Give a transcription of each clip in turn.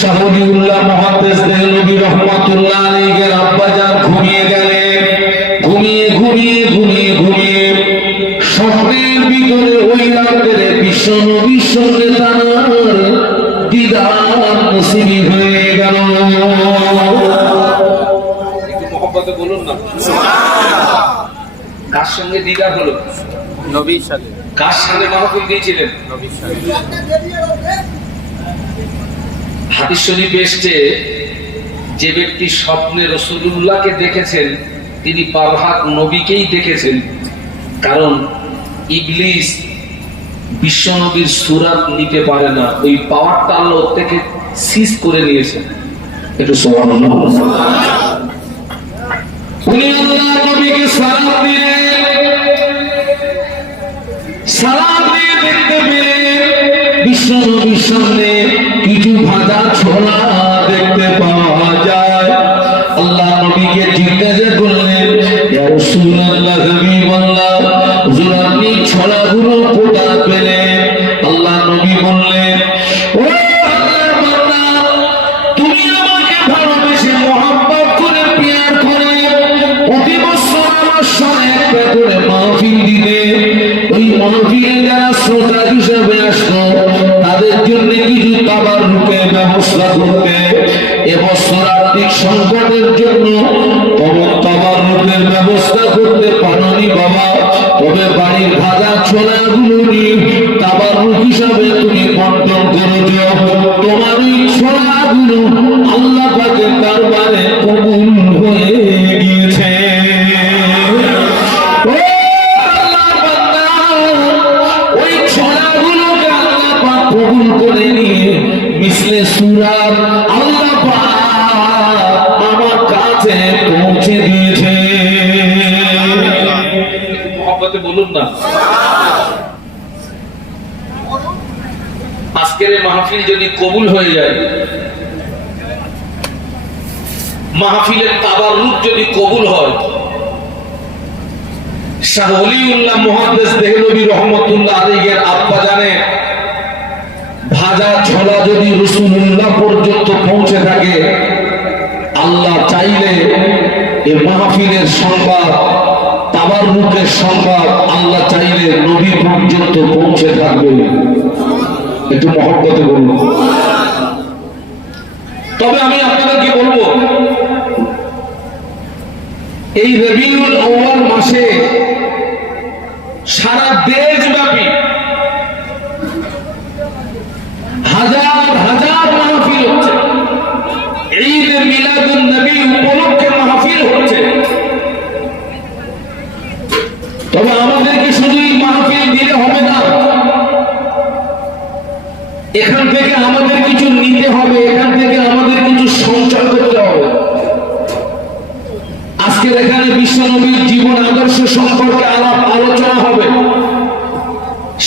শাহওয়ালিউল্লাহ মুহাদ্দিস দেহলভী রাহমাতুল্লাহ আলাইহির আব্বাজান ঘুমিয়ে গেলেন। ঘুমিয়ে স্বপ্নের ভিতরে ওই রাতের বিশ্ব নবীর সঙ্গে তার দিদার নসিব হয়ে গেল। একটু মহব্বতে বলুন না সুবহানাল্লাহ। কার সঙ্গে দিদার হলো? নবীর সাথে। কার সঙ্গে মাহফিল দিয়েছিলেন? নবীর সাথে। হাদিস শরীফে এসেছে, যে ব্যক্তি স্বপ্নে রাসূলুল্লাহকে দেখেছেন তিনি পারহাক নবীকেই দেখেছেন। কারণ ইবলিস বিশ্বনবীর সূরত নিতে পারে না, ওই পাওয়ারটা আল্লাহ থেকে সিজ করে নিয়েছেন। একটু সুবহানাল্লাহ। উনি আল্লাহর নবীকে সালাম দিয়ে দেখতে পেলেন বিশ্বনবীর সামনে কিছু ভাজা ছোলা দেখতে পাওয়া যায়। আল্লাহ নবীকে জিজ্ঞাসা করলেন, ইয়া রাসূলুল্লাহ, হাবিবাল্লাহ, হুজুর আপনি ছোলাগুলো কোথায় পেলেন? আল্লাহ নবী বললেন, ও আল্লাহর বান্দা, তুমি আমাকে ভালোবেসে মহব্বত করে প্যার করে প্রতি বছর আমার সামনে একটা করে মাহফিল দিতে, ওই মাহফিলে যারা শ্রোতা হিসেবে আসতো তাদের জন্য কিছু তাবাররুকের ব্যবস্থা করতে। এবছর আর্থিক সংকটের জন্য তাবাররুকের ব্যবস্থা করতে পারোনি বাবা, তবে বাড়ির ভাজা ছোলাগুলো নিয়ে তাবাররুক হিসাবে তুমি বন্টন করেছো। তোমার এই ছোলাগুলো আল্লাহ পাকের দরবারে কবুল হয়ে গিয়েছে। কবুল করে নিয়ে মিসলে সূরা আল্লাহ পাক আমার কাছে পৌঁছে দিয়েছে। মহব্বতে বলুন না আজকের মাহফিল যদি কবুল হয়ে যায়, মাহফিলের তাবাররুক যদি কবুল হয়, শাহওয়ালিউল্লাহ মুহাদ্দিস দেহলভী রাহমাতুল্লাহ আলাইহির আব্বা জানে ভাজা ছোলা যদি রাসূলুল্লাহ পর্যন্ত পৌঁছে থাকে, আল্লাহ চাইলে এই মাহফিলের সংবাদ, তাবাররুকের সংবাদ আল্লাহ চাইলে নবী পর্যন্ত পৌঁছে থাকবে। একটু মহব্বতে বলবো। তবে আমি আপনাদেরকে বলবো, এই রবিউল আউয়াল মাসে সারা দেশব্যাপী হাজার হাজার মাহফিল হচ্ছে। ঈদ মিলাদুন নবী উপলক্ষে মাহফিল হচ্ছে। তবে আমাদেরকে শুধু মাহফিল দিলে হবে না, এখান থেকে আমাদের কিছু নিতে হবে, এখান থেকে আমাদের কিছু সঞ্চয় করতে হবে। আজকের এখানে বিশ্বনবীর জীবন আদর্শ সম্পর্কে আলোচনা হবে,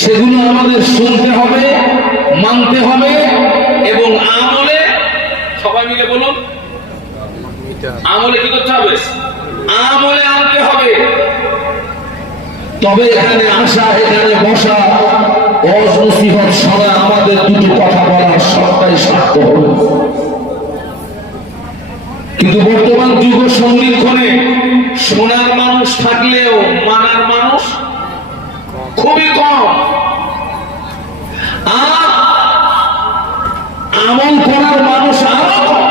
সেগুলো আমাদের শুনতে হবে, মানতে হবে এবং আমলে, সবাই মিলে বলুন, আমলে কি করতে হবে? আমলে আনতে হবে। তবে এখানে আসা, এখানে বসা, ওয়াজ নসিহত শোনা, আমাদের দুটো কথা বলার সবটাই সার্থক হবে। কিন্তু বর্তমান যুগ সন্ধিক্ষণে শোনার মানুষ থাকলেও মানার মানুষ খুবই কম, আর আমল করার মানুষ আরো কম।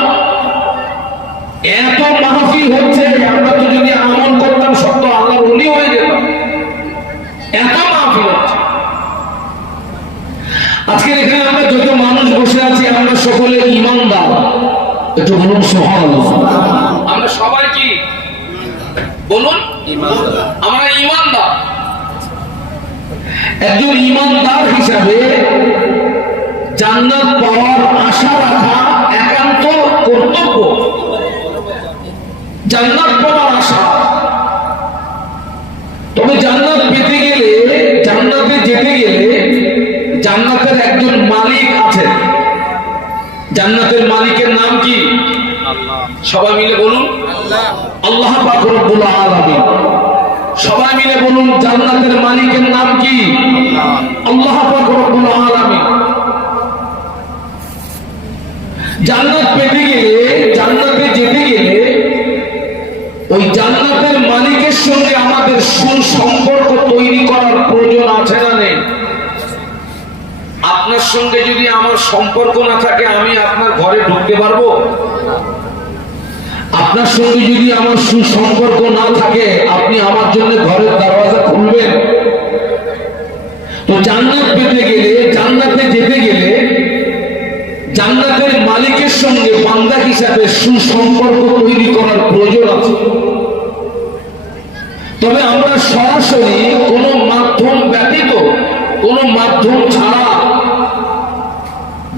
এত মাহফিল হচ্ছে, আমরা তো যদি আমল করতাম সত্য আল্লাহর ওলি হয়ে যেতাম। এত মাহফিল হচ্ছে। আজকে এখানে আমরা যত মানুষ বসে আছি, আমরা সকলে ঈমানদার। একটু বলুন সুবহানাল্লাহ। আমরা সবাই কি বলুন? ঈমানদার। আমরা ঈমানদার। একজন ঈমানদার হিসাবে জান্নাত পাওয়ার আশা রাখা একান্ত কর্তব্য। জান্নাত পাওয়ার আশা, তবে জান্নাত পেতে গেলে, জান্নাতে যেতে গেলে জান্নাতের একজন মালিক আছেন। জান্নাতের মালিকের নাম কি? আল্লাহ। সবাই মিলে বলুন আল্লাহ। আল্লাহ পাক রব্বুল আলামিন। সবাই মিলে বলুন, জান্নাতের মালিকের নাম কি? আল্লাহ। আল্লাহ পাক রব্বুল আলামিন। জান্নাত পেতে গেলে, জান্নাতে যেতে গেলে ওই জান্নাতের মালিকের সঙ্গে আমাদের সুসম্পর্ক তৈরি করার প্রয়োজন আছে না নেই? আপনার সঙ্গে যদি আমার সম্পর্ক না থাকে, আমি আপনার ঘরে ঢুকতে পারবো? আপনার সঙ্গে যদি আমার সুসম্পর্ক না থাকে, আপনি আমার জন্য ঘরের দরওয়াজা খুলবেন? তো জান্নাত পেতে গেলে, জান্নাতে যেতে গেলে জান্নাতের মালিকের সঙ্গে বান্দা হিসাবে সুসম্পর্ক তৈরি করার প্রয়োজন আছে। তবে আমরা সরাসরি কোনো মাধ্যম ব্যতীত, কোনো মাধ্যম ছাড়া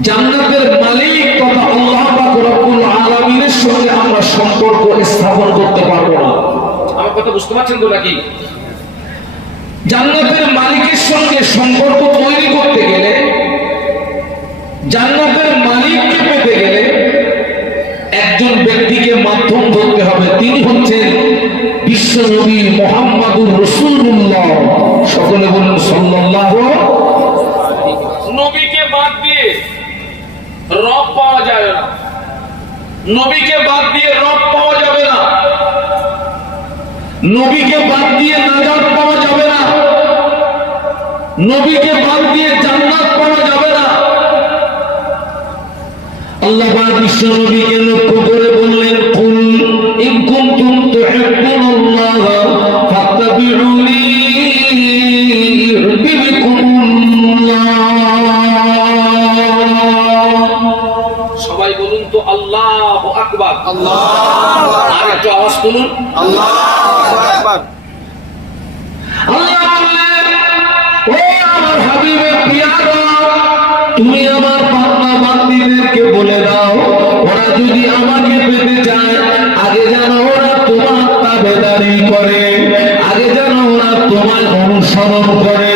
জান্নাতের মালিক তথা আল্লাহ পাক রব্বুল আলামিনের সঙ্গে আমরা সম্পর্ক স্থাপন করতে পারবো না। আমার কথা বুঝতে পারছেন তো নাকি? জান্নাতের মালিকের সঙ্গে সম্পর্ক তৈরি করতে গেলে, জান্নাতের মালিককে পেতে গেলে একজন ব্যক্তিকে মাধ্যম ধরতে হবে। তিনি হচ্ছেন বিশ্বনবী মুহাম্মদুর রাসূলুল্লাহ। সকলে বলুন সাল্লাল্লাহু। নবীকে বাদ দিয়ে রব পাওয়া যাবে না, নবীকে বাদ দিয়ে রব পাওয়া যাবে না, নবীকে বাদ দিয়ে নাজাত পাওয়া যাবে না, নবীকে বাদ দিয়ে জান্নাত পাওয়া যাবে না। আল্লাহ পাক বিশ্ব নবীকে লক্ষ্য করে বললেন, কুল ইন কুনতুম তুহিব্বুনাল্লাহ ফাত্তাবিউনি ইউহিব্বুকুমুল্লাহ। সবাই বলুন তো আল্লাহু আকবার। আল্লাহু আকবার। আর একটু আওয়াজ তুলুন, আল্লাহু আকবার। আল্লাহ বললেন, ও আমার হাবিবে পিয়ারা, তুমি আমার বান্দা বান্দীদেরকে বলে দাও, ওরা যদি আমাকে পেতে চায়, আগে যেন ওরা তোমার তাবেদারি করে, আগে যেন ওরা তোমায় অনুসরণ করে,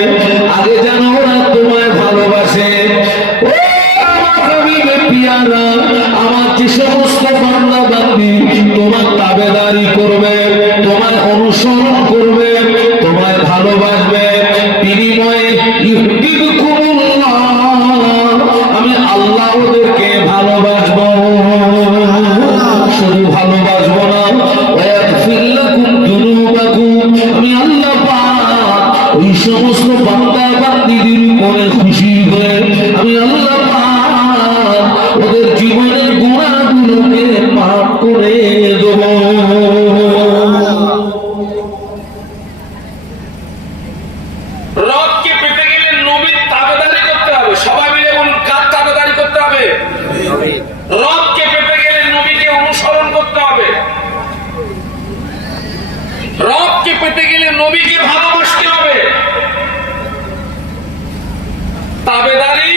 আগে যেন ওরা তোমায় ভালোবাসে। ও আমার হাবিবে পিয়ারা, আমার যে সমস্ত বান্দা বান্দী তোমার তাবেদারি করবে, তোমায় অনুসরণ করবে, তোমায় ভালোবাসবে, বিনিময়ে ইউহিব্বুকুমুল্লাহ, আমি আল্লাহ ওদেরকে ভালোবাসবো। শুধু ভালোবাসবো না, ওয়াগফির লাকুম যুনুবাকুম, আমি আল্লাহ পাক ওই সমস্ত বান্দা বান্দীদের উপরে খুশি হয়ে আমি আল্লাহ পাক ওদের জীবনের গুনাহগুলোকে মাফ করে দেব। রবকে পেতে গেলে নবীর তাবেদারি করতে হবে। সবাই মিলে বলুন, কার তাবেদারি করতে হবে? রবকে পেতে গেলে নবীকে অনুসরণ করতে হবে। রবকে পেতে গেলে নবীকে ভালোবাসতে হবে। তাবেদারি,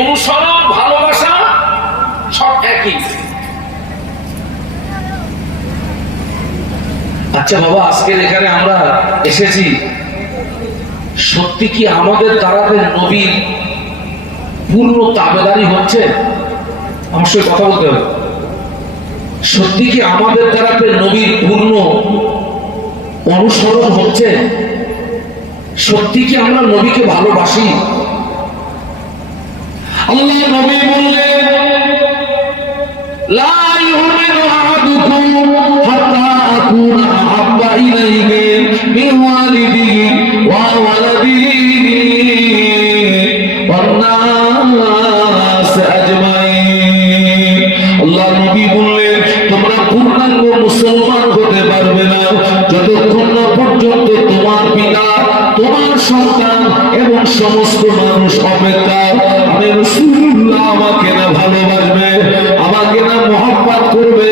অনুসরণ, ভালোবাসা সব একই। আচ্ছা বাবা, আজকের এখানে আমরা এসেছি, সত্যি কি আমাদের দ্বারাতে নবীর পূর্ণ তাবেদারি হচ্ছে? আমার সঙ্গে কথা বলতে হবে। সত্যি কি আমাদের দ্বারাতে নবীর পূর্ণ অনুসরণ হচ্ছে? সত্যি কি আমরা নবীকে ভালোবাসি? আল্লাহ নবী বললেন, লা ইউমিনু আহাদুকুম হাত্তা আকুনা আহাব্বা ইলাইহি মিন ওয়ালিদিহি ওয়া ওয়ালাদিহি ওয়ান নাস আজমাইন। আল্লাহ নবী বললেন, তোমরা পূর্ণাঙ্গ মুসলমান হতে পারবে না যতক্ষণ না পর্যন্ত তোমার পিতা, তোমার সন্তান এবং সমস্ত মানুষ অপেক্ষা আমি রাসূলুল্লাহ আমাকে না ভালোবাসবে, আমাকে না মহব্বত করবে,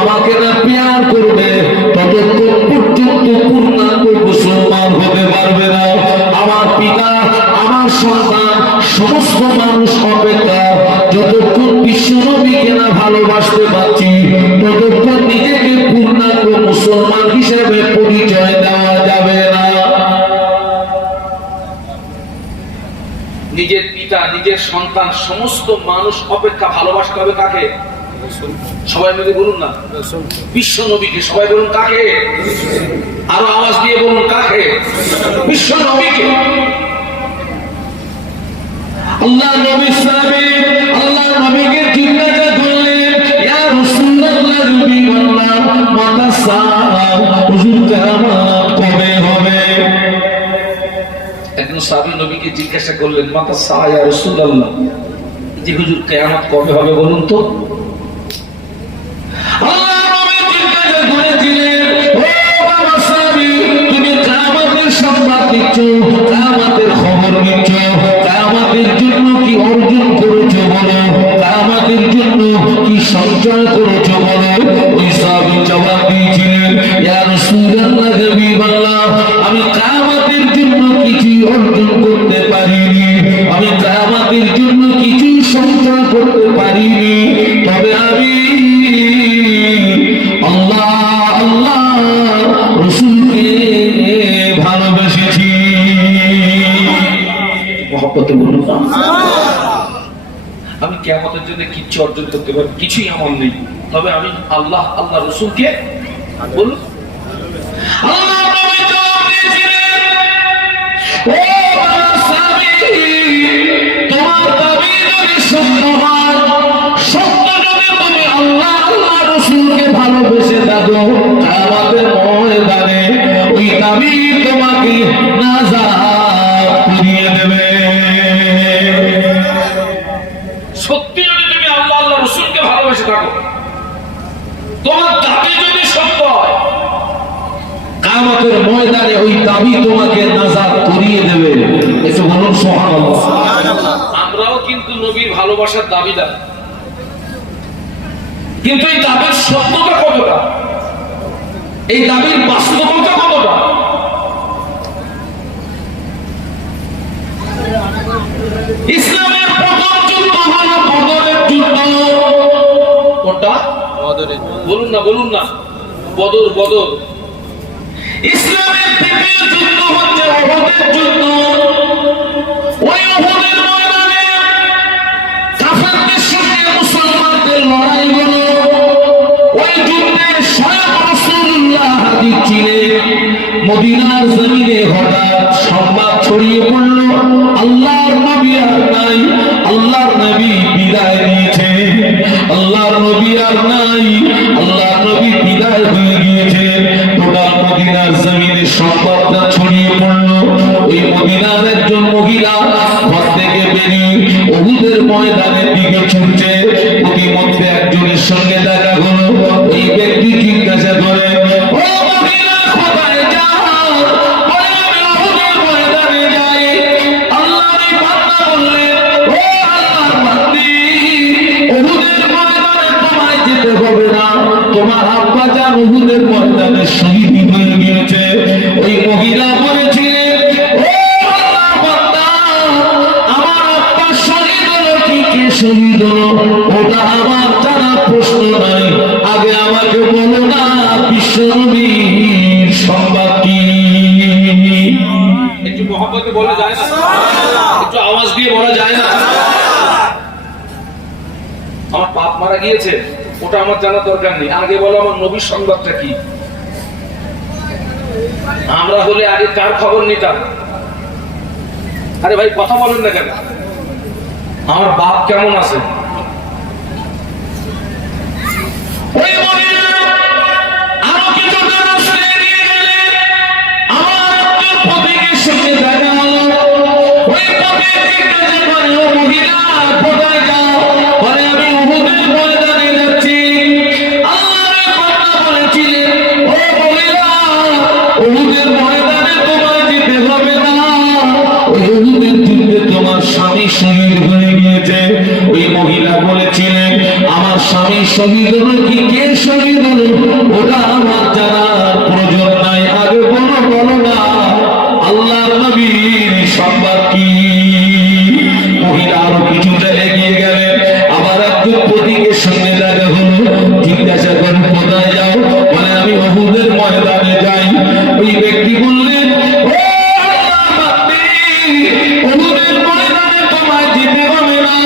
আমাকে না প্যার করবে, ততক্ষণ পর্যন্ত পূর্ণাঙ্গ মুসলমান হতে পারবে না। আমার পিতা, আমার সন্তান, সমস্ত মানুষ অপেক্ষা যতক্ষণ বিশ্বনবীকে না ভালোবাসতে পারছি, ততক্ষণ নিজেকে পূর্ণাঙ্গ মুসলমান হিসেবে পরিচয় দেওয়া যাবে না। নিজের পিতা, নিজের সন্তান, সমস্ত মানুষ অপেক্ষা ভালোবাসতে হবে কাকে? সবাই মিলে বলুন না, বিশ্ব নবীকে। সবাই বলুন কাকে? আরো আওয়াজ দিয়ে বলুন কাকে? বিশ্ব নবীকে। আল্লাহ নবী সাহেব আল্লাহ নবীকে জিজ্ঞাসা করলেন, মাতা হুজুর কিয়ামত কবে হবে? একজন সাহাবী নবীকে জিজ্ঞাসা করলেন, মাতা ইয়া রাসূলুল্লাহ, যে হুজুর কিয়ামত কবে হবে বলুন তো? আল্লাহ নবী জিজ্ঞাসা করেছিলেন, ও বাবা সাহাবী, তুমি কিয়ামতের সংবাদ দিচ্ছ, কিয়ামতের খবর নিচ্ছ, কিয়ামতের জন্য কি অর্জন করেছো বলো, কিয়ামতের জন্য কি সঞ্চয় করেছো বলো? ওই সাহাবী জবাব দিয়েছিলেন, ইয়া রাসূলুল্লাহ, হাবিবাল্লাহ, আমি কিয়ামতের জন্য কিছু অর্জন করতে পারিনি, আমি কিয়ামতের জন্য কিছু সঞ্চয় করতে পারিনি, তবে আমি আল্লাহ আল্লাহ রাসূলকে ভালোবেসেছি। মহব্বতে বলুন না। আমি কিয়ামতের জন্য কিচ্ছু অর্জন করতে পারি, কিছুই আমার নেই, তবে আমি আল্লাহ আল্লাহ রাসূলকে বলুন। আল্লাহ নবী জবাব দিয়েছিলেন, ও বাবা সাহাবী, তোমার দাবি যদি সত্য হয়, সত্য যদি তুমি আল্লাহ আল্লাহ রাসূলকে ভালোবেসে থাকো, কিয়ামতের ময়দানে ওই দাবি তোমাকে নাজাত করিয়ে দেবে। সত্যি যদি তুমি আল্লাহ আল্লাহ রাসূলকে ভালোবেসে থাকো, তোমার দাবি যদি সত্য হয়, কিয়ামতের ময়দানে ওই দাবি তোমাকে নাজাত করিয়ে দেবে। একটু বলুন সুবহানাল্লাহ। আমরাও কিন্তু নবীর ভালোবাসার দাবিদার, কিন্তু এই দাবির সত্যতা কতটা, এই দাবির বাস্তবতা কতটা? ইসলামের প্রথম যুদ্ধ হলো বদরের যুদ্ধ। কোনটা? বলুন না, বলুন না। বদর, বদর। ইসলামের দ্বিতীয় যুদ্ধ হচ্ছে উহুদের যুদ্ধ। ওই উহুদের ময়দানে কাফেরদের সঙ্গে মুসলমানদের লড়াই হলো। ওই যুদ্ধে স্বয়ং রাসূলুল্লাহ হাজির ছিলেন। মদিনার জমিনে হঠাৎ সংবাদ ছড়িয়ে পড়ল, আল্লাহর নবী আর নাই, আল্লাহর নবী বিদায় নিয়েছে, আল্লাহর নবী আর নাই, আল্লাহর নবী বিদায় হয়ে গিয়েছে। টোটাল মদিনার জমিনে সংবাদটা ছড়িয়ে পড়ল। ওই মদিনার একজন মহিলা ঘর থেকে বেরিয়ে উহুদের ময়দানের দিকে ছুটছে। প্রতিমধ্যে একজনের সঙ্গে দেখা হলো। ওই ব্যক্তি জিজ্ঞাসা করে, ও মহিলা, কোথায় যাও? বলে, আমি উহুদের ময়দানে যাই। আল্লাহর বান্দা বললেন, ও আল্লাহর বান্দি, উহুদের ময়দানে তোমায় যেতে হবে না, তোমার আব্বা জান উহুদের ময়দানে শহীদ হয়ে গিয়েছে। ওই মহিলা বলেছিলেন, ও আল্লাহর বান্দা, আমার আব্বা শহীদ হলো কি কে শহীদ হলো ওটা আমার জানার প্রশ্ন নাই, আগে আমাকে বলো না বিশ্বনবীর সংবাদ কি? একটু মহব্বতে বলা যায় না? একটু আওয়াজ দিয়ে বলা যায় না? আমার বাপ মারা গিয়েছে, ওটা আমার জানার দরকার নেই, আগে বলো আমার নবীর সংবাদটা কি। আমরা হলে আগে কার খবর নিতাম? আরে ভাই, কথা বলেন না কেন? আমার বাপ কেমন আছে? ওই মহিলা আরো কিছু মানুষ এগিয়ে গেলে আমার একজন পথিকের সঙ্গে দেখা হলো। ওই পথিক জিজ্ঞাসা করে, ও মহিলা, কোথায় যাও? বলে, আমি উহুদের ময়দানে যাচ্ছি। আল্লাহর বান্দা বলেছিলেন, ও মহিলা, উহুদের ময়দানে তোমায় যেতে হবে না, ওই উহুদের যুদ্ধে তোমার স্বামী শহীদ হয়ে গিয়েছে। ওই মহিলা বলেছিলেন, আমার স্বামী শহীদ হলো কি কে শহীদ হলো ওটা আমার জানার প্রয়োজন নাই, আগে বলো না আল্লাহর নবীর সংবাদ কি? মহিলা আরো কিছুটা এগিয়ে গেলেন, আবার একজন প্রতীকের সঙ্গে দেখা হলো। জিজ্ঞাসা করেন, কোথায় যাও? বলে, আমি উহুদের ময়দানে যাই। ওই ব্যক্তি বললেন, ও আল্লাহর বান্দী, উহুদের ময়দানে তোমায় যেতে হবে না,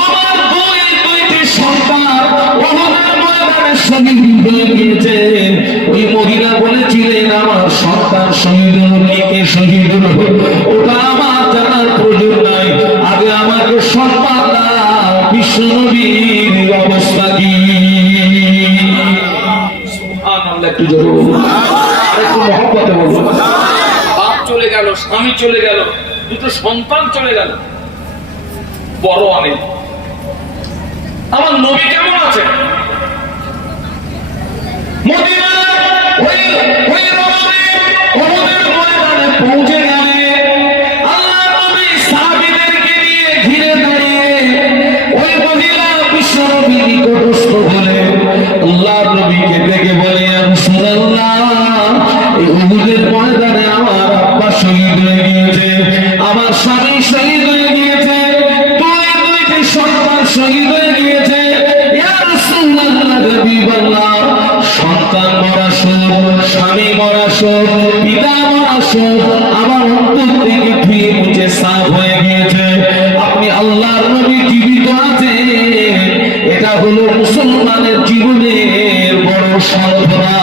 তোমার দুইটি সন্তান উহুদের ময়দানে শহীদ হয়ে গিয়েছে। ওই মহিলা বলেছিলেন, আমার সন্তান শহীদ হলো কি কে শহীদ হলো ওটা আমার জানার প্রয়োজন নাই, আগে আমাকে সংবাদ দাও বিশ্বনবীর অবস্থা কি? সুবহানাল্লাহ। একটু জোরে বলুন, একটু মহব্বতে বলুন। বাপ চলে গেল, স্বামী চলে গেল, দুটো সন্তান চলে গেল, বড় অনেক। আমার নবী কেমন আছেন? মদিনা ওই ওহুদের ময়দানে পৌঁছে গেলে আল্লাহর নবী সাহাবীদেরকে নিয়ে ঘিরে দাঁড়িয়ে ওই মহিলা বিশ্ব নবী নিকটস্থ হলে আল্লাহর নবীকে দেখে বলে, ইয়া রাসূলুল্লাহ, এই ওহুদের ময়দানে আমার আব্বা শহীদ হয়ে গিয়েছে, আমার স্বামী শহীদ হয়ে গিয়েছে, দুইটি সন্তান শহীদ হয়ে গিয়েছে। ইয়া রাসূলুল্লাহ, হাবিবাল্লাহ, সন্তান মরা শোক, স্বামী মরা শোক, পিতা মরা শোক আমার অন্তর থেকে ধুয়ে মুছে সাফ হয়ে গিয়েছে। আপনি আল্লাহর নবী জীবিত আছেন, এটা হলো মুসলমানের জীবনের বড় সান্ত্বনা।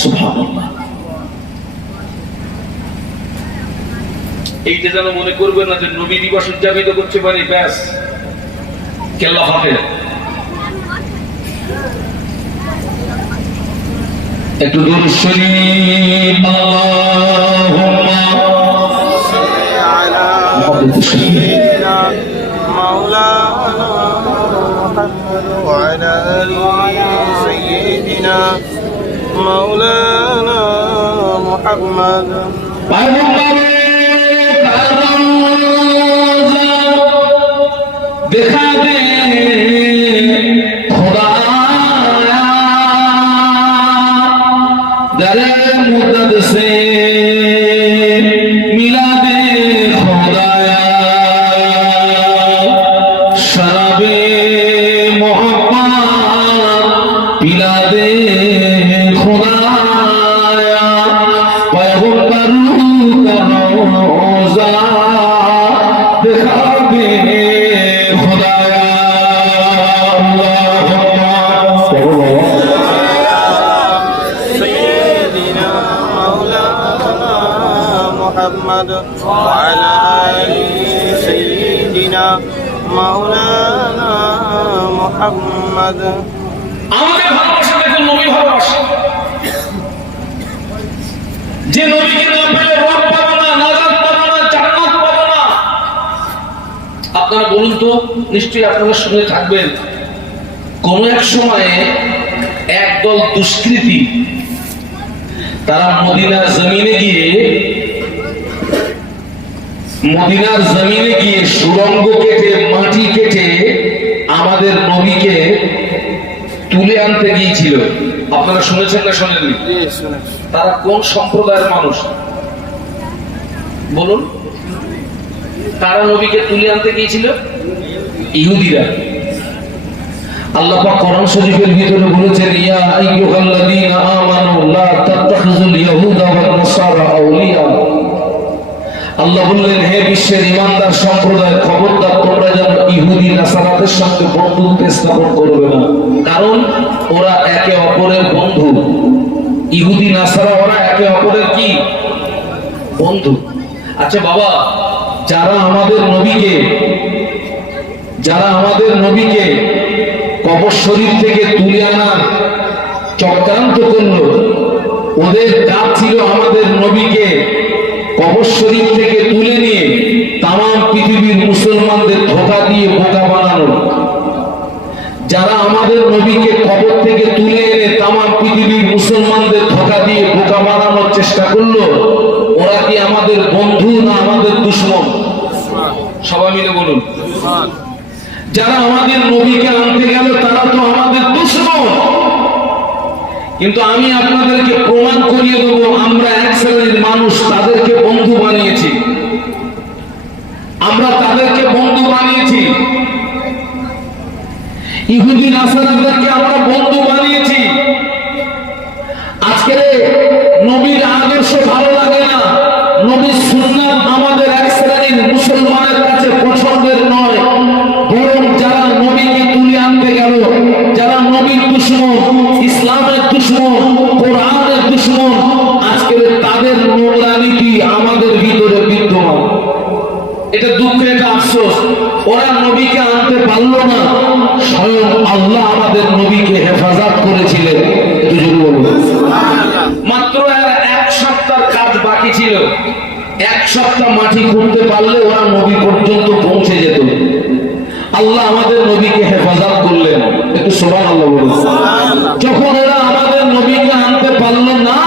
সুবহানাল্লাহ। এইটা যেন মনে করবেন না যে নবী দিবস উদযাপিত করতে পারি, ব্যাস কেল্লা ফাটে। একটু দুরূদ শরীফ, আল্লাহুম্মা সাল্লি আলা সাইয়্যিদিনা মাওলানা মুহাম্মদ ওয়া আলা আলি সাইয়্যিদিনা মাওলানা মুহাম্মদ। দেখা দে मुद्दत से मिला दे खुदाया, शराबे मोहब्बत पिला दे खुदाया, पैगंबर का रोज़ा दिखा दे खुदाया। محمد وعلى آل سيدنا مولانا محمد। আমাদের ভালোবাসা দেখুন, নবী ভালোবাসা। যে নবীকে না পেলে রব পাবো না, নাজাত পাবো না, জান্নাত পাবো না। আপনারা বলুন তো, নিশ্চয়ই আপনারা শুনে থাকবেন, কোন এক সময়ে একদল দুষ্কৃতী তারা মদিনার জমিনে গিয়ে সুড়ঙ্গ কেটে মাটি কেটে আমাদের নবীকে তুলে আনতে গিয়েছিল। আপনারা শুনেছেন না শোনেননি? তারা কোন সম্প্রদায়ের মানুষ বলুন? তারা নবীকে তুলে আনতে গিয়েছিল ইহুদিরা। আল্লাহ পাক কোরআন শরীফের ভিতরে বলেছেন, ইয়া আইয়ুহাল্লাযীনা আমানু লা তাত্তাখিযুল ইয়াহুদা ওয়ান নাসারা আউলিয়া। আল্লাহ বললেন, হে বিশ্বের ঈমানদার সম্প্রদায়, খবরদার তোমরা যেন ইহুদি নাসারাদের সঙ্গে বন্ধুত্ব স্থাপন করবে না, কারণ ওরা একে অপরের বন্ধু। ইহুদি নাসারা ওরা একে অপরের কি বন্ধু। আচ্ছা বাবা, যারা আমাদের নবীকে কবর শরীফ থেকে তুলে আনার চক্রান্ত করলো, ওদের কাজ ছিল আমাদের নবীকে কবর শরীফ থেকে তুলে নিয়ে তামাম পৃথিবীর মুসলমানদের ধোঁকা দিয়ে বোকা বানানো। যারা আমাদের নবীকে কবর থেকে তুলে এনে তামাম পৃথিবীর মুসলমানদের ধোঁকা দিয়ে বোকা বানানোর চেষ্টা করলো, ওরা কি আমাদের বন্ধু না আমাদের দুশমন? সবাই মিলে বলুন। যারা আমাদের নবীকে আনতে গেল তারা তো আমাদের দুশমন। কিন্তু আমি আপনাদেরকে প্রমাণ করিয়ে দেবো, আমরা এক শ্রেণীর মানুষ তাদেরকে বন্ধু বানিয়েছি। ইহুদি নাসারাদেরকে আমরা বন্ধু বানিয়েছি। আজকে নবীর আদর্শ ভালো লাগে না, নবীর সুন্নাত আমাদের এক শ্রেণীর মুসলমানের কাছে পছন্দের নয়, বরং যারা নবীকে তুলে আনতে গেল, যারা নবীর দুশমন, ইসলামের দুশমন, কোরআনের দুশমন, আজকে তাদের নোংরা নীতি আমাদের ভিতরে বিদ্যমান। এটা দুঃখ, এটা আফসোস। ওরা নবীকে আনতে পারলো না, স্বয়ং আল্লাহ আমাদের নবীকে হেফাজত করেছিলেন। একটু জোরে বলুন। মাত্র এক সপ্তাহ কাজ বাকি ছিল, এক সপ্তাহ মাটি খুঁড়তে পারলে ওরা নবী পর্যন্ত পৌঁছে যেত। আল্লাহ আমাদের নবীকে হেফাজত করলেন। একটু সুবহানাল্লাহ বলুন। যখন ওরা আমাদের নবীকে আনতে পারলো না,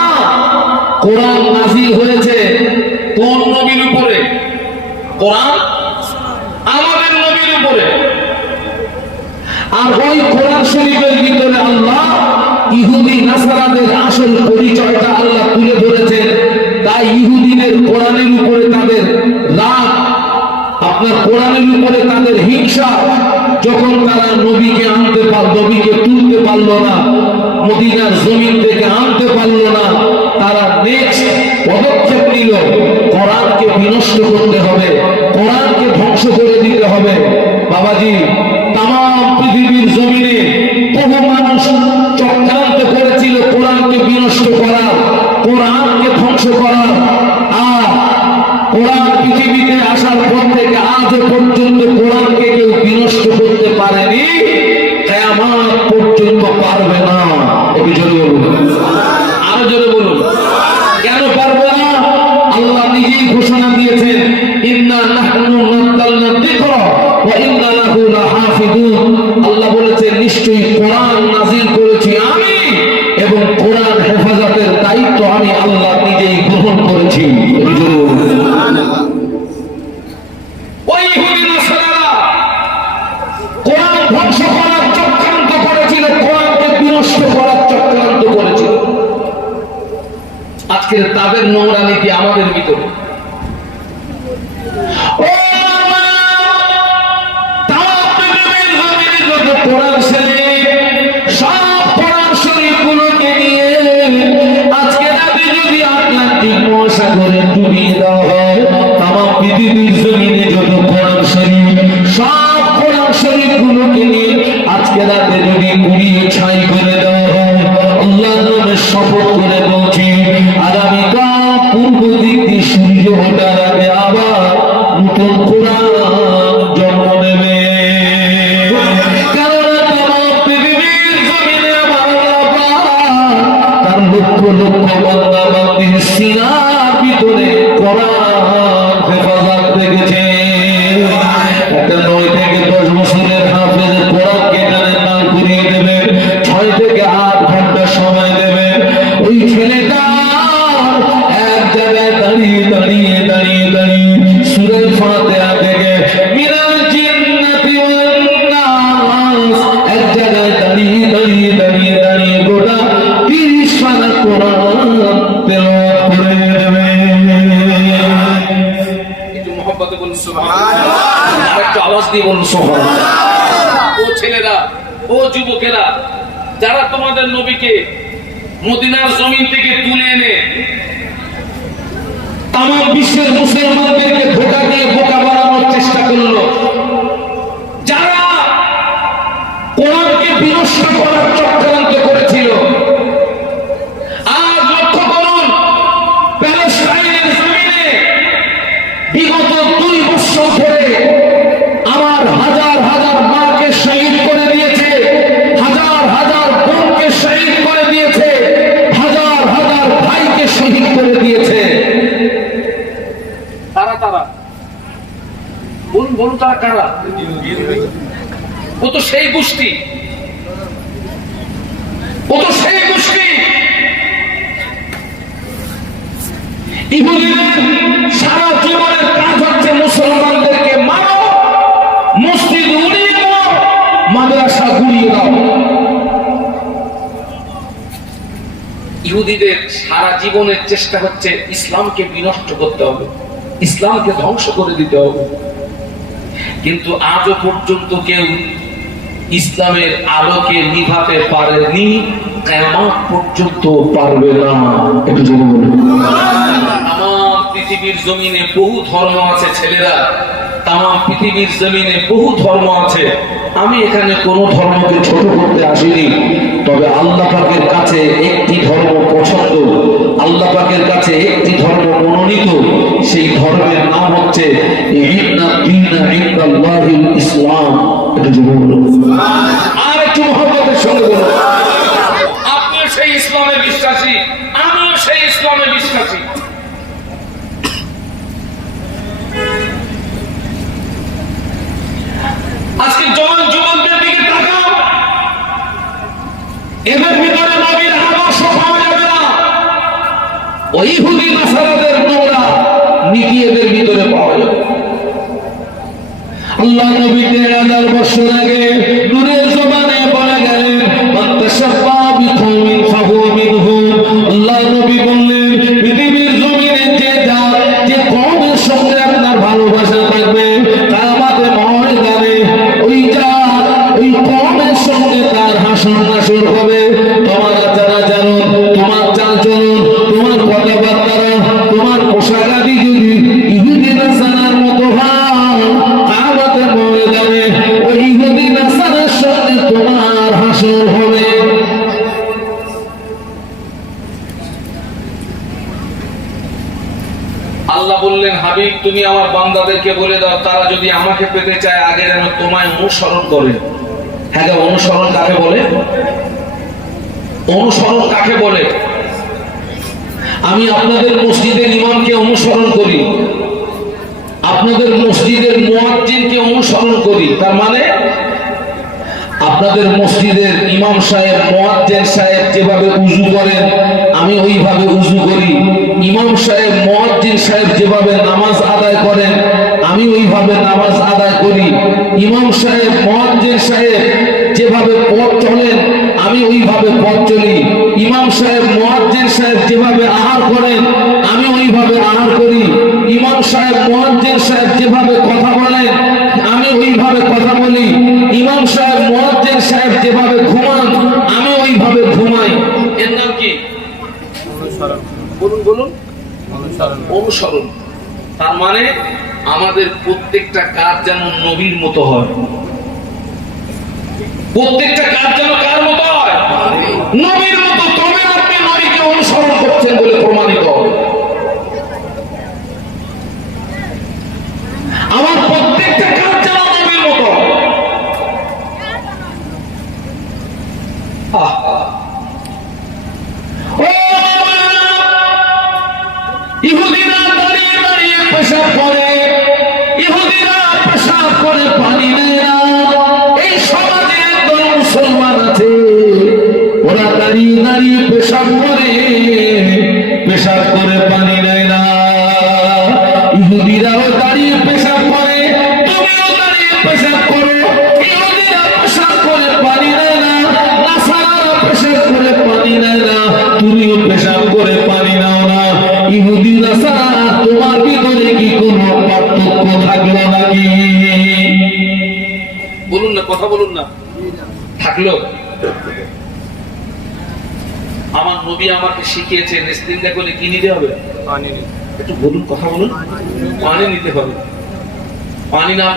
কোরআন নাযিল হয়েছে কোন নবীর উপরে? কোরআন আমাদের নবীর উপরে। আর ওই কোরআন শরীফের ভিতরে আল্লাহ ইহুদি নাসারাদের আসল পরিচয়টা আল্লাহ তুলে ধরেছেন। তাই ইহুদিদের কোরআনের উপরে তাদের রাগ, আপনার কোরআনের উপরে তাদের হিংসা, যখন তারা নবীকে তুলতে পারলো না, মদিনার জমিন থেকে আনতে পারলো না, তারা নেক্সট পদক্ষেপ নিল, কোরআনকে বিনষ্ট করতে হবে, কোরআনকে ধ্বংস করে দিতে হবে। বাবাজি, তাম পৃথিবীর জমিনে বহু মানুষ চক্রান্ত করেছিল কোরআনকে বিনষ্ট করার, কোরআনকে ধ্বংস করার। আর কোরআন পৃথিবীতে আসার পর থেকে আজ পর্যন্ত কোরআনকে কেউ বিনষ্ট করতে পারেনি, কিয়ামত পর্যন্ত পারবে না। একটু জোরে বলুন, আরো জোরে বলুন। কেন পারবে না? আল্লাহ নিজেই ঘোষণা দিয়েছেন, ইন্না নাহনু নাযালনা যিকরা ওয়া ইন্না লাহু লাহাফিজুন। আল্লাহ বলেছেন, নিশ্চয়ই কোরআন নাযিল করেছি আমি, এবং কোরআন হেফাজতের দায়িত্ব আমি আল্লাহ নিজেই গ্রহণ করেছি। একটু জোরে বলুন। ওই ইহুদি নাসারারা কোরআন ধ্বংস করার চক্রান্ত করেছিল, কোরআনকে বিনষ্ট করার চক্রান্ত করেছিল। আজকে তাদের নোংরা নীতি আমাদের ভিতরে। কোরআন শরীফ, সব কোরআন শরীফ গুলোকে নিয়ে আজকে রাতে যদি আটলান্টিক মহাসাগরে ডুবিয়ে দেওয়া হয়, তামাম পৃথিবীর জমিনে যত কোরআন শরীফ, সব কোরআন শরীফ গুলোকে নিয়ে আজকে রাতে যদি পুড়িয়ে ছাই করে দেওয়া হয়, আল্লাহর নামে শপথ করে বলছি, আগামীকাল পূর্ব দিক দিয়ে সূর্য ওঠার আগে আবার নতুন কোরআন জন্ম নেবে। লক্ষ লক্ষ বান্দা বান্দির সিনার ভিতরে কোরআন হেফাজত রেখেছে। একটা 9 থেকে 10 বছরের হাফেজ কোরআনকে জানে না ঘুরিয়ে দেবে, 6 থেকে 8 ঘন্টা সময় দেবে। ওই ছেলেটা এক জায়গায় দাঁড়িয়ে দাঁড়িয়ে দাঁড়িয়ে দাঁড়িয়ে সূরা ফাতিহা থেকে মিনাল জিন্নাতি ওয়ান নাস, এক জায়গায় দাঁড়িয়ে দাঁড়িয়ে দাঁড়িয়ে দাঁড়িয়ে গোটা 30 পারা কোরআন তেলাওয়াত করে দেবে। একটু মহব্বতে বলুন সুবহানাল্লাহ, একটু আওয়াজ দিয়ে বলুন সুবহানাল্লাহ। ও ছেলেরা, ও যুবকেরা, যারা তোমাদের নবীকে মদিনার জমিন থেকে তুলে এনে তাম বিশ্বের মুসলমানদেরকে ধোঁকা দিয়ে বোকা বানানোর চেষ্টা করলো, যারা কোরআনকে বিনষ্ট করার চক্রান্ত করেছিল, আজ লক্ষ্য করুন, প্যালেস্টাইনের জমিনে বিগত 2 বছর ধরে আমার হাজার হাজার মাকে শহীদ করে দিয়েছে, হাজার হাজার বোনকে শহীদ করে দিয়েছে, হাজার হাজার ভাইকে শহীদ করে দিয়েছে। তারা বলুন তারা কারা? ও তো সেই গোষ্ঠী, ও তো সেই গোষ্ঠী। ইহুদিদের সারা জীবনের কাজ হচ্ছে মুসলমানদেরকে মারো, মসজিদ উড়িয়ে দাও, মাদ্রাসা গুড়িয়ে দাও। ইহুদিদের সারা জীবনের চেষ্টা হচ্ছে ইসলামকে বিনষ্ট করতে হবে, ইসলামকে ধ্বংস করে দিতে হবে। কিন্তু আজও পর্যন্ত কেউ ইসলামের আলোকে নিভাতে পারেনি, কিয়ামত পর্যন্ত পারবে না। একটু জোরে বলুন। তামাম পৃথিবীর জমিনে বহু ধর্ম আছে ছেলেরা, তামাম পৃথিবীর জমিনে বহু ধর্ম আছে। আমি এখানে কোন ধর্মকে ছোট করতে আসিনি, তবে আল্লাহ পাকের কাছে একটি ধর্ম পছন্দ, আল্লাহ পাকের কাছে একটি ধর্ম মনোনীত, সেই ধর্মের নাম হচ্ছে ইন্না দীনা ইনদাল্লাহিল ইসলাম। এটা জোরে বলুন। আর একটু মহব্বতের ওই ইহুদি নাসারাদের নোংরা নীতি এদের ভিতরে পাওয়া যাবে। আল্লাহ নবী ১৩,০০০ বছর আগে নূরের জবানে বলে গেলেন, মান তাশাব্বাহা বিকওমিন ফাহুয়া মিনহুম। আল্লাহ নবী বললেন, পৃথিবীর জমিনে যে কওমের সঙ্গে আপনার ভালোবাসা থাকবে, কিয়ামতের ময়দানে ওই কওমের সঙ্গে তার হাসর নাসর হবে। তোমার আচার-আচরণ, তোমার চাল-চলন, তোমার কথাবার্তা, তোমার পোশাক আদি যদি ইহুদি নাসারার মতো হয়, কিয়ামতের ময়দানে ওই ইহুদি নাসারার সঙ্গে তোমার হাসর হবে। আল্লাহ বললেন, হাবিব তুমি আমার বান্দাদেরকে বলে দাও, তারা যদি আমাকে পেতে চায় আগে যেন তোমায় অনুসরণ করে। হ্যাঁ, অনুসরণ কাকে বলে? অনুসরণ কাকে বলে? আমি আপনাদের মসজিদের ইমামকে অনুসরণ করি, আপনাদের মসজিদের মুয়াজ্জিনকে অনুসরণ করি। তার মানে আপনাদের মসজিদের ইমাম সাহেব, মুয়াজ্জিন সাহেব যেভাবে উযু করেন আমি ওইভাবে উযু করি। ইমাম সাহেব, মুয়াজ্জিন সাহেব যেভাবে নামাজ আদায় করেন আমি ওইভাবে নামাজ আদায় করি। ইমাম সাহেব, মুয়াজ্জিন সাহেব যেভাবে পথ চলেন আমি ওইভাবে পথ চলি। ইমাম সাহেব, মুয়াজ্জিন সাহেব যেভাবে আহার করেন আমি ওইভাবে আহার করি। ইমাম সাহেব, মুয়াজ্জিন সাহেব যেভাবে কথা বলেন আমি ওইভাবে কথা বলি। ইমাম সাহেব, মুয়াজ্জিন সাহেব যেভাবে ঘুমান আমি ওইভাবে ঘুমাই। এর নাম কি? অনুসরণ। বলুন বলুন। অনুসরণ। অনুসরণ। তার মানে আমাদের প্রত্যেকটা কাজ যেন নবীর মতো হয়। প্রত্যেকটা কাজ যেন কার মতো হয়? নবীর মতো। তবে আপনি নবীকে অনুসরণ করছেন বলে প্রমাণিত হবে। আমার প্রত্যেকটা কাজ যেন নবীর মতো হয়। ইহুদিরা দাঁড়িয়ে দাঁড়িয়ে পেশাব করে, ইহুদিরা পেশাব করে পানি নেয় না। এই সমাজে একদল মুসলমান আছে, ওরা দাঁড়িয়ে দাঁড়িয়ে পেশাব করে, পেশাব করে পানি নেয় না। ইহুদিরাও দাঁড়িয়ে পেশাব করে, তুমিও দাঁড়িয়ে পেশাব করো। ইহুদিরা পেশাব করে পানি নেয় না, নাসারারা পেশাব করে পানি নেয় না, তুমিও পেশাব করে পানি নাও না। ইহুদি নাসারা তোমার ভিতরে কি কোনো পার্থক্য থাকলো নাকি? বলুন না, কথা বলুন না। থাকলো? আমার নবী আমাকে শিখিয়েছেন ইস্তিনজা করলে কি নিতে হবে? পানি। একটু বলুন, কথা বলুন। পানি নিতে হবে। পানি না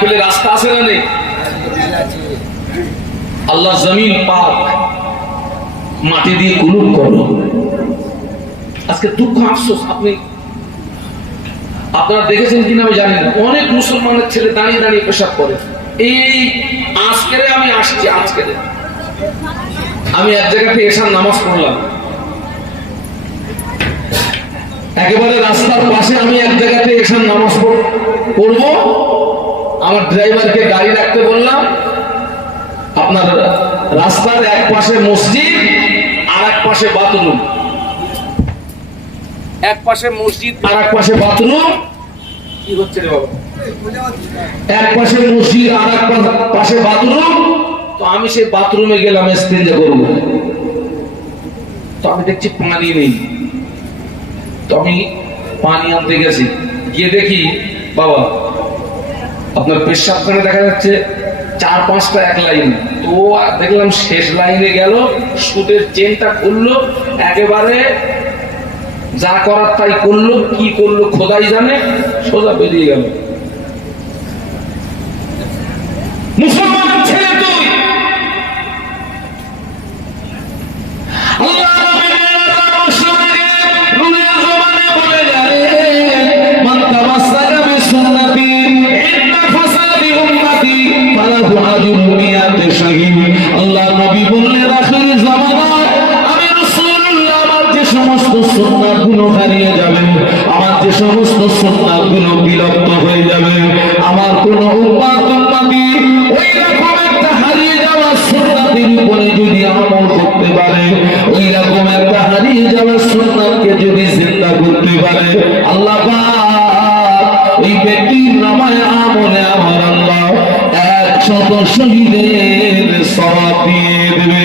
পেলে রাস্তা আছে না নেই? আল্লাহ জমিন পাক মাটি দিয়ে কুলুপ করলো। আজকে দুঃখ আফসোস, আপনারা দেখেছেন কিনা আমি জানি না, অনেক মুসলমানের ছেলে দাঁড়িয়ে দাঁড়িয়ে পেশাব করে। এই আজকেরে আমি আসছি, আজকেরে আমি এক জায়গাতে এসার নামাজ পড়লাম, একেবারে রাস্তার পাশে আমি এক জায়গাতে এসার নামাজ পড়বো। আমার ড্রাইভারকে গাড়ি রাখতে বললাম, আপনার রাস্তার এক পাশে মসজিদ আর এক পাশে বাথরুম, এক পাশে মসজিদ আর এক পাশে বাথরুম। কি হচ্ছে রে বাবা? এক পাশে মসজিদ আর এক পাশে বাথরুম। তো আমি সেই বাথরুমে গেলাম ইস্তেঞ্জা করব। তো আমি দেখছি পানি নেই। তো আমি পানি আনতে গেছি, গিয়ে দেখি বাবা আপনার পেশাবখানে দেখা যাচ্ছে 4-5টা এক লাইন। তো দেখলাম শেষ লাইনে গেল, সুদের চেনটা খুললো, একেবারে যা করার তাই করলো। কি করলো খোদাই জানে, সোজা বেরিয়ে গেল। মুসলমান ছেলে তুই, আল্লাহ বলে যায়, মান তামাসসাকা বিসুন্নতি ইন্না ফাসাদি উম্মতি ফালাহু আজরুন মিয়াতি শাহীদ। আল্লাহ নবী বললেন, আখির জামানায় আমি রাসূলুল্লাহ আমার যে সমস্ত সুন্নাতগুলো হারিয়ে যাবে, আমার যে সমস্ত সুন্নাতগুলো বিলুপ্ত হয়ে যাবে, আমার কোন উম্মতি ওই রকম একটা হারিয়ে যাওয়া সুন্নাতের উপরে যদি আমল করতে পারে হারিয়ে যাওয়া সুন্নাতকে যদি জিন্দা করতে পারে আল্লাহ পাক ওই ব্যক্তির নামায় আমলে আমার আল্লাহ 100 শহীদের সওয়াব দিয়ে দেবে।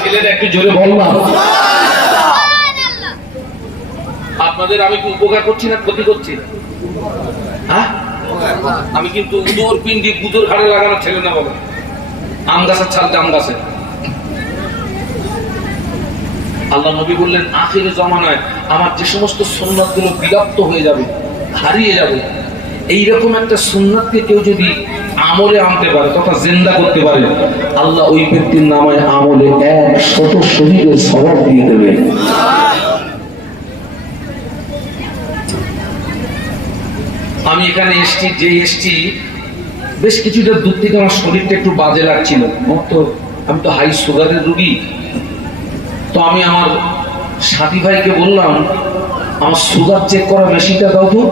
ছেলেরা একটু জোরে বল না। আপনাদের আমি কি উপকার করছি না ক্ষতি করছি? হ্যাঁ, আমি কিন্তু উদর পিন্ডি গুদর ঘাড়ে লাগানোর ছেলে না বাবা। আম গাছের ছাল জাম গাছে। আল্লাহ নবী বললেন আখিরে জমানায় আমার যে সমস্ত সুন্নাত গুলো বিলুপ্ত হয়ে যাবে, হারিয়ে যাবে, এইরকম একটা সুন্নাতকে কেউ যদি আমলে আনতে পারে তথা জিন্দা করতে পারে আল্লাহ ওই ব্যক্তির নামায় আমলে 100 শহীদের সওয়াব দিয়ে দেবে। আমি এখানে এসছি বেশ কিছুটা দূর থেকে আমার শরীরটা একটু বাজে লাগছিল। আমি তো হাই সুগারের রুগী। তো আমি আমার সাথী ভাইকে বললাম আমার সুগার চেক করা মেশিনটা দাও তো।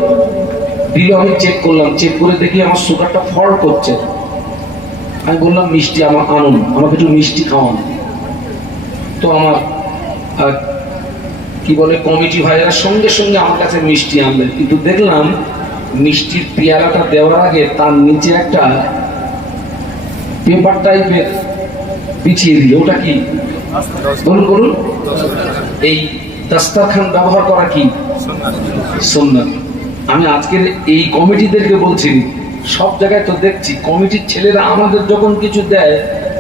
দিল, আমি চেক করলাম, চেক করে দেখি আমার সুগারটা ফল করছে। আমি বললাম মিষ্টি আমার আনুন, আমাকে একটু মিষ্টি খাওয়ান। তো আমার কি বলে কমিটি ভাইয়েরা সঙ্গে সঙ্গে আমার কাছে মিষ্টি আনলেন, কিন্তু দেখলাম মিষ্টির পেয়ালাটা দেওয়ার আগে তার নিচে একটা পেপার টাইপের বিছিয়ে দিল। ওটা কি বলুন? এই দাস্তারখান ব্যবহার করা কি সুন্নাত। আমি আজকের এই কমিটিদেরকে বলছি, সব জায়গায় তো দেখছি কমিটির ছেলেরা আমাদের যখন কিছু দেয়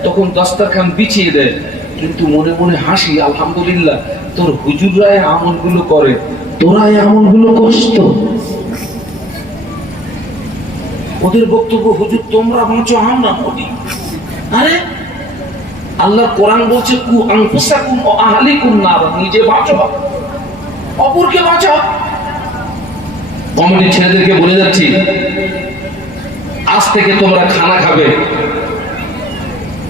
তখন দাস্তারখান বিছিয়ে দেয়, কিন্তু মনে মনে হাসি, আলহামদুলিল্লাহ তোর হুজুররা এই আমলগুলো করে, তোরা এই আমলগুলো কষ্ট। ওদের বক্তব্য হুজুর তোমরা বাঁচো আমরা মরি। আরে আল্লাহ কোরআন বলছে কু আনফুসাকুম ওয়া আহলিকুম নার, নিজে বাঁচো অপরকে বাঁচাও। কমিটির ছেলেদেরকে বলে যাচ্ছি আজ থেকে তোমরা খানা খাবে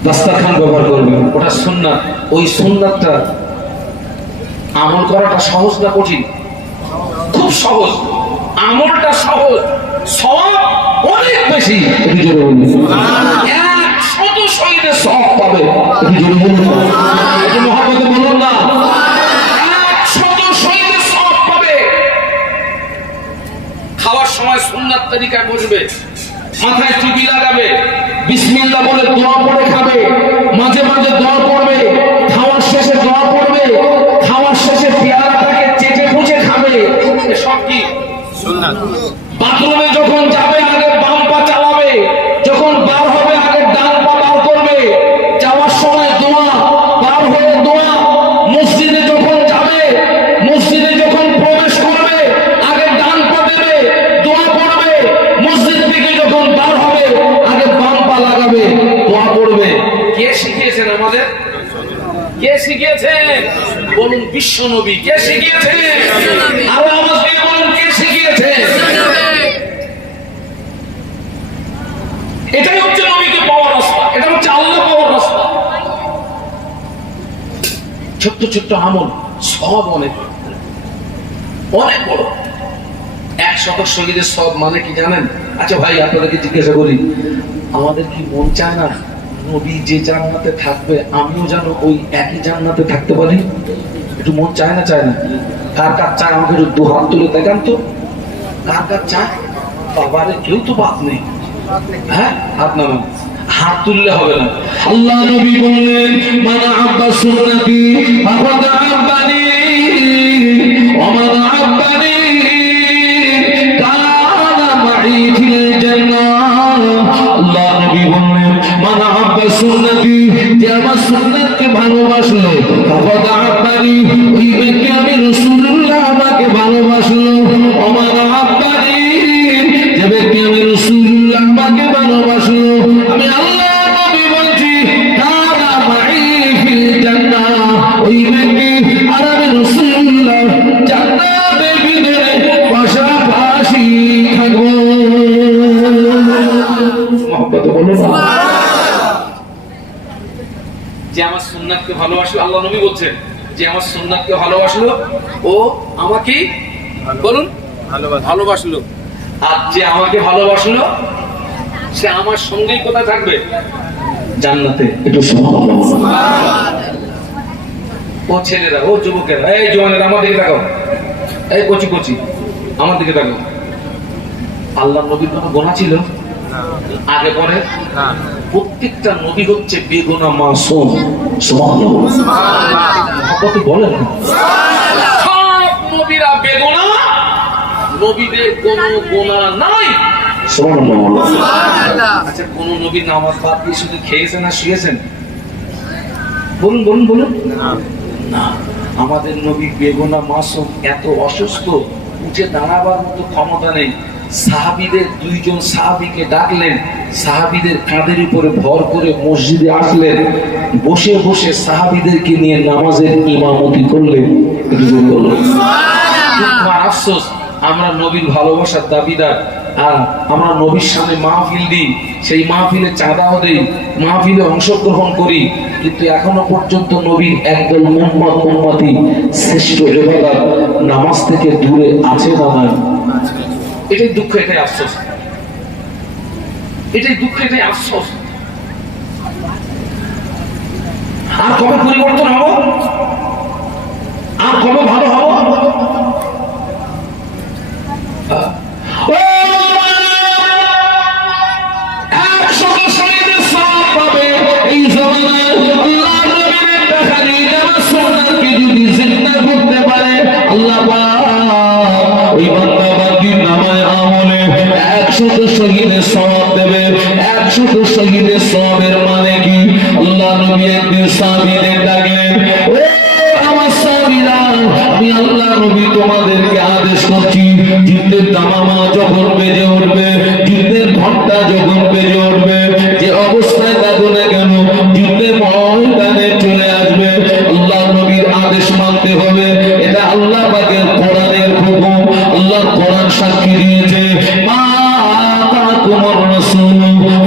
দাস্তারখান ব্যবহার করবে, ওটা সুন্নাত। ওই সুন্নাতটা আমল করাটা সহজ না কঠিন? খুব সহজ। আমলটা সহজ, সওয়াব অনেক বেশি। 100 শহীদের সওয়াব পাবে। মহব্বতে বলুন না, 100 শহীদের সওয়াব পাবে। খাওয়ার সময় সুন্নাত তরিকায় বসবে, মাথায় টুপি লাগাবে, বিসমিল্লাহ বলে দোয়া পড়ে খাবে, মাঝে মাঝে দোয়া পড়বে, খাওয়ার শেষে দোয়া পড়বে, খাওয়ার শেষে পেয়ালাটাকে চেটে পুচে খাবে। এসব কি সুন্নাত। বাথরুমে যখন যাবে আগে বাম পা চালাবে, যখন বার হবে আগে ডান পা বার করবে, যাওয়ার সময় দোয়া, বার হয়ে দোয়া। মসজিদে যখন যাবে, মসজিদে যখন প্রবেশ করবে আগে ডান পা দেবে, দোয়া পড়বে। মসজিদ থেকে যখন বার হবে আগে বাম পা লাগাবে, দোয়া পড়বে। কে শিখিয়েছেন আমাদের? কে শিখিয়েছেন? বলুন বিশ্ব নবী। কে শিখিয়েছেন? আরো আওয়াজ দিয়ে বলুন কে শিখিয়েছেন? এটাই হচ্ছে নবীকে পাওয়ার রাস্তা, এটা হচ্ছে আল্লাহ পাওয়ার রাস্তা। ছোট্ট ছোট্ট আমল সব অনেক অনেক বড়। 100 শহীদের সব মানে কি জানেন? আচ্ছা ভাই আপনাদেরকে জিজ্ঞাসা করি, আমাদের কি মন চায় না নবী যে জান্নাতে থাকবে আমিও যেন ওই একই জান্নাতে থাকতে পারি? একটু মন চায় না? চায় না? কার কার চায় আমাকে একটু 2 হাত তুলে দেখান তো। কার কার চায়? বাবারে কেউ তো বাদ নেই। হ্যাঁ, হাত নামান। হাত তুললে হবে না। আল্লাহ নবী বললেন মান আব্বা সুন্নতি ফাকাদ আব্বানি ওয়া মান আব্বানি কানা মাই ফিল জান্নাহ। আল্লাহ নবী বললেন মান আব্বা সুন্নতি, যে আমার সুন্নাতকে ভালোবাসলো, ফাকাদ আব্বানি, ওই ব্যক্তি আমি রাসূলুল্লাহ আমাকে ভালোবাসলো। ওয়া মান আব্বানি, যে ব্যক্তি আমি রাসূলুল্লাহ আমাকে ভালোবাসলো, আমি আল্লাহ নবী বলছি কানা মাই ফিল জান্নাহ, ওই ব্যক্তি আর আমি রাসূলুল্লাহ জান্নাতের ভিতরে পাশাপাশি থাকবো। মহব্বতে বলুন যে আমার সুন্নাতকে ভালোবাসলো। আল্লাহ নবী বলছেন যে আমার সুন্নাতকে ভালোবাসলো ও আমাকে বলুন ভালোবাসলো। আর যে আমাকে ভালোবাসলো সে আমার সঙ্গেই কোথায় থাকবে? জান্নাতে। একটু সুবহানাল্লাহ। ও ছেলেরা, ও যুবকেরা, এই জওয়ানেরা, আমার দিকে তাকাও, এই কচি কচি, আমার দিকে তাকাও। আল্লাহ নবীর কোনো গোনা ছিল আগে পরে? না। প্রত্যেকটা নবী হচ্ছে বেগুনা মাসুম। সুবহানাল্লাহ, কত বলেন না, সব নবীরা বেগুনা, নবীদের কোনো গোনা নাই। সুবহানাল্লাহ। আচ্ছা, কোন নবী নামাজ বাদ দিয়ে শুধু খেয়েছেন আর শুয়েছেন? বলুন বলুন বলুন। না, আমাদের নবী বেগুনা মাসুম, এত অসুস্থ, উঠে দাঁড়াবার মতো ক্ষমতা নেই। সাহাবীদের দুইজন সাহাবীকে ডাকলেন, সাহাবীদের কাঁধের উপরে ভর করে মসজিদে আসলেন, বসে বসে সাহাবীদেরকে নিয়ে নামাজের ইমামতি করলেন। আমার আফসোস, আমরা নবীর ভালোবাসার দাবিদার, আর আমরা নবীর সামনে মাহফিল দিই, সেই মাহফিলে চাঁদাও দেই, মাহফিলে অংশগ্রহণ করি, কিন্তু এখনো পর্যন্ত নবীর একদল উম্মতি শ্রেষ্ঠ ইবাদত নামাজ থেকে দূরে আছে না নাই? এটাই দুঃখ, এটাই আফসোস, এটাই দুঃখ, এটাই আফসোস। আর কবে পরিবর্তন হবো? আর কবে ভালো হবো? শহীদের সওয়াব দেবে। 100 শহীদের সওয়াবের মানে কি? আল্লাহ নবী একদিন সাহাবীদের ডাকলেন, ও আমার সাহাবীরা, আমি আল্লাহ নবী তোমাদেরকে আদেশ করছি, যুদ্ধের দামামা যখন বেজে উঠবে, যুদ্ধের ঘন্টা যখন বেজে উঠবে, যে অবস্থায় থাকো না কেন, যুদ্ধের ময়দানে চলে আসবে। আল্লাহ নবীর আদেশ মানতে হবে। এটা আল্লাহ পাকের কোরআনের হুকুম। আল্লাহর কোরআন সাক্ষী দিয়েছে, মা তোমার রাসূল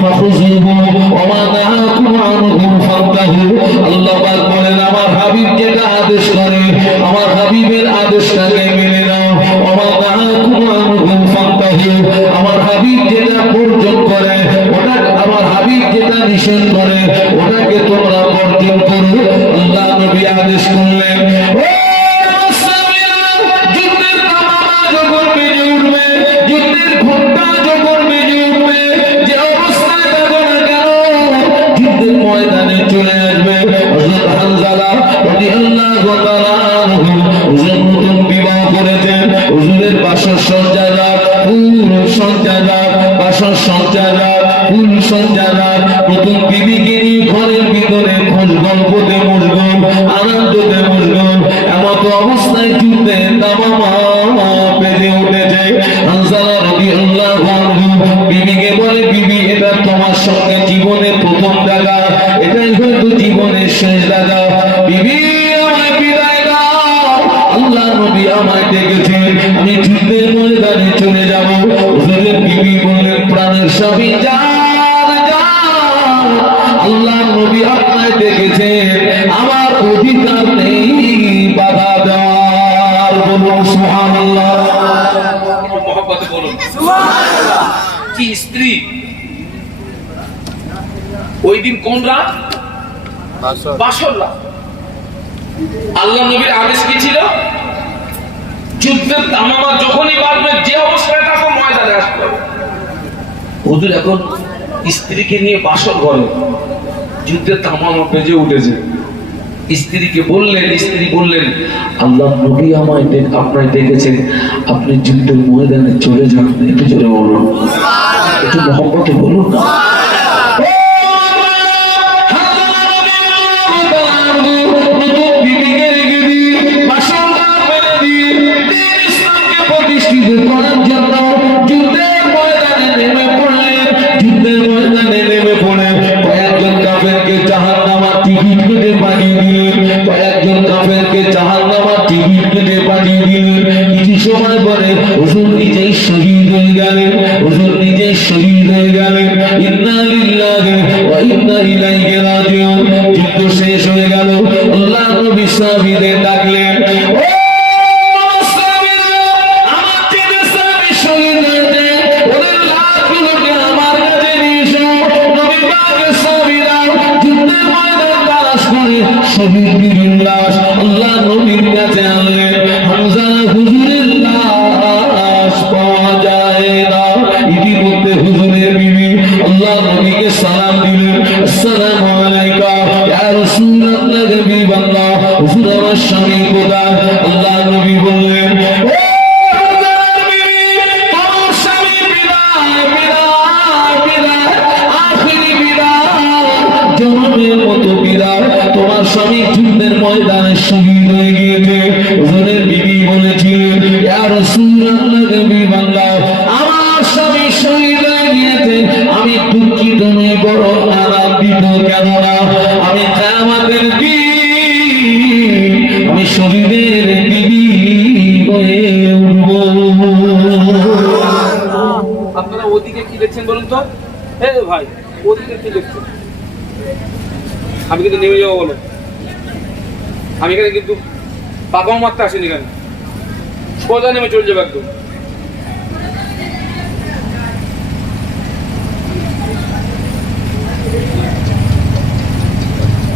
ফাখুযুহু ওয়া মা নাহাকুম আনহু ফান্তাহু। আল্লাহ পাক বলেন, আমার হাবিব যেটা আদেশ করে, আমার হাবিবের আদেশটাকে মেনে নাও। ওয়া মা নাহাকুম আনহু ফান্তাহু, আমার হাবিব যেটা বর্জন করে, ওটা, আমার হাবিব যেটা নিষেধ করে, ওটাকে তোমরা বর্জন করো। আল্লাহ নবী আদেশ করলেন, ও যুদ্ধের তামামা যখন বেজে উঠবে, যুদ্ধের ঘন্টা যখন বেজে উঠবে, যে অবস্থায় থাকো না কেন, যুদ্ধের ময়দানে চলে আসবে। হযরত হানজালা রাদিয়াল্লাহু তাআলা আনহু হুজুর নতুন বিবাহ করেছেন। হুজুরের বাসর সজ্জাদার, ফুল সজ্জাদার, বাসর সজ্জাদার, ফুল সজ্জাদার, নতুন বিবিকে নিয়ে ঘরের ভিতরে খোঁজ গল্পতে মশগুল, আনন্দতে মশগুল। এমত অবস্থায় যুদ্ধের দামামা বেজে উঠেছে। হানজালা রাদিয়াল্লাহু আনহু বিবিকে বলে, বিবি, এটা তোমার সঙ্গে জীবনের প্রথম দেখা, এটাই হয়তো জীবনের শেষ দেখা। বিবি, আমায় বিদায় দাও, আল্লাহ নবী আমায় ডেকেছেন, আমি যুদ্ধের ময়দানে চলে যাব। হুজুরের বিবি বললেন, প্রাণের স্বামী, যান যান, আল্লাহ নবী আপনায় ডেকেছেন, আমার অধিকার নেই বাধা দেওয়ার। বলুন সুবহানাল্লাহ। একটু মহব্বতে বলুন সুবহানাল্লাহ। কি স্ত্রী! ওই দিন কোন রাত? বাসর রাত। আল্লাহ নবীর আদেশ কি ছিল? যুদ্ধের দামামা যখনই বাজবে, যে অবস্থায় থাকো ময়দানে আসবে। হুজুর এখন স্ত্রীকে নিয়ে বাসর ঘরে, যুদ্ধের দামামা বেজে উঠেছে। স্ত্রীকে বললেন, স্ত্রী বললেন, আল্লাহ নবী আমায় আপনায় ডেকেছেন, আপনি যুদ্ধের ময়দানে চলে যান। একটু জোরে বলুন, একটু মহব্বতে বলুন না। যুদ্ধ শেষ হয়ে গেল। আল্লাহ নবী সাহাবীদের ডাকলেন, শহীদ লাশ বড় আনন্দিত, কেননা আমি কিয়ামতের দিন আমি শহীদের বিবি হয়ে উঠব। আপনারা ওদিকে কি দেখছেন বলুন তো? ভাই ওদিকে কি দেখছেন? আমি কিন্তু নেমে যাবো বলো। আমি এখানে কিন্তু পাপাও মারতে আসিনি, এখানে সোজা নেমে চলে যাবে একদম।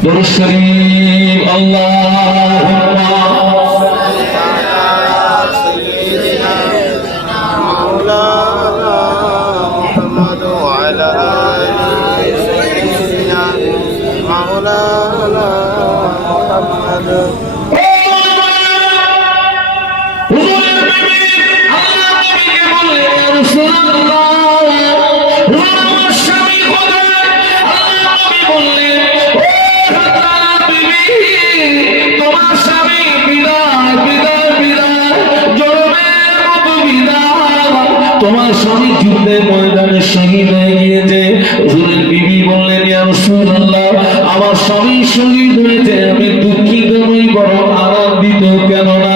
দরুদ শরীফ আল্লাহুম্মা তোমার স্বামী যুদ্ধের ময়দানে শহীদ হয়ে গিয়েছে। হুজুরের বিবি বললেন, ইয়া রাসূলুল্লাহ, আমার স্বামী শহীদ হয়েছে, আমি দুঃখিত নই, বরং আনন্দিত, কেননা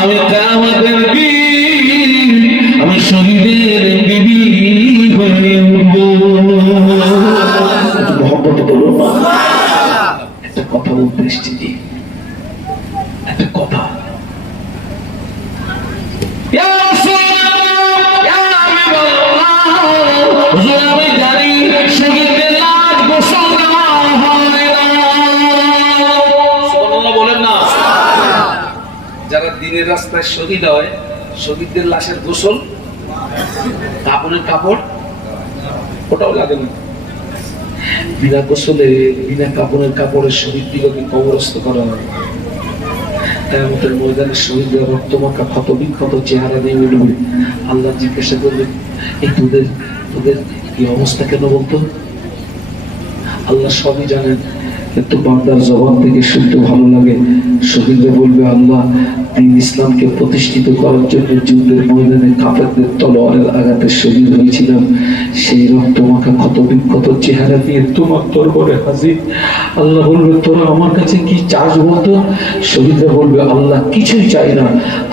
আমি কিয়ামতের দিন আমি শহীদের বিবি হয়ে উঠব। মহব্বতে বলুন না, একটা কথা বলতে এসেছি, একটা কথা। আমি জানি শহীদদের লাশ গোসল দেওয়া হয় না। সুবহানাল্লাহ বলেন না। যারা দিনের রাস্তায় শহীদ হয়, শহীদদের লাশের গোসল, কাপড়ের কাপড় ওটাও লাগে না। বিনা গোসলে, বিনা কাপড়ের কাপড়ের শহীদ দিগকে কবরস্থ করা হয়। কিয়ামতের ময়দানে শহীদদের রক্তমাখা ক্ষত বিক্ষত চেহারা নিয়ে উঠবে। আল্লাহ জিজ্ঞাসা করবেন, এই তোদের তোদের কি অবস্থা কেন বলতো? আল্লাহ সবই জানেন, কিন্তু বান্দার জবান থেকে শুনতে ভালো লাগে। শহীদরা বলবে, আল্লাহ দ্বীন ইসলামকে প্রতিষ্ঠিত করার জন্য যুদ্ধের ময়দানে কাফেরদের তলোয়ারের আঘাতে শহীদ হয়েছিলাম। সেই রক্তমাখা ক্ষত বিক্ষত চেহারা নিয়ে তোমার দরবারে হাজির। আল্লাহ বলবে, তোরা আমার কাছে কি চাস বলতো? শহীদরা বলবে, আল্লাহ কিছুই চাই না,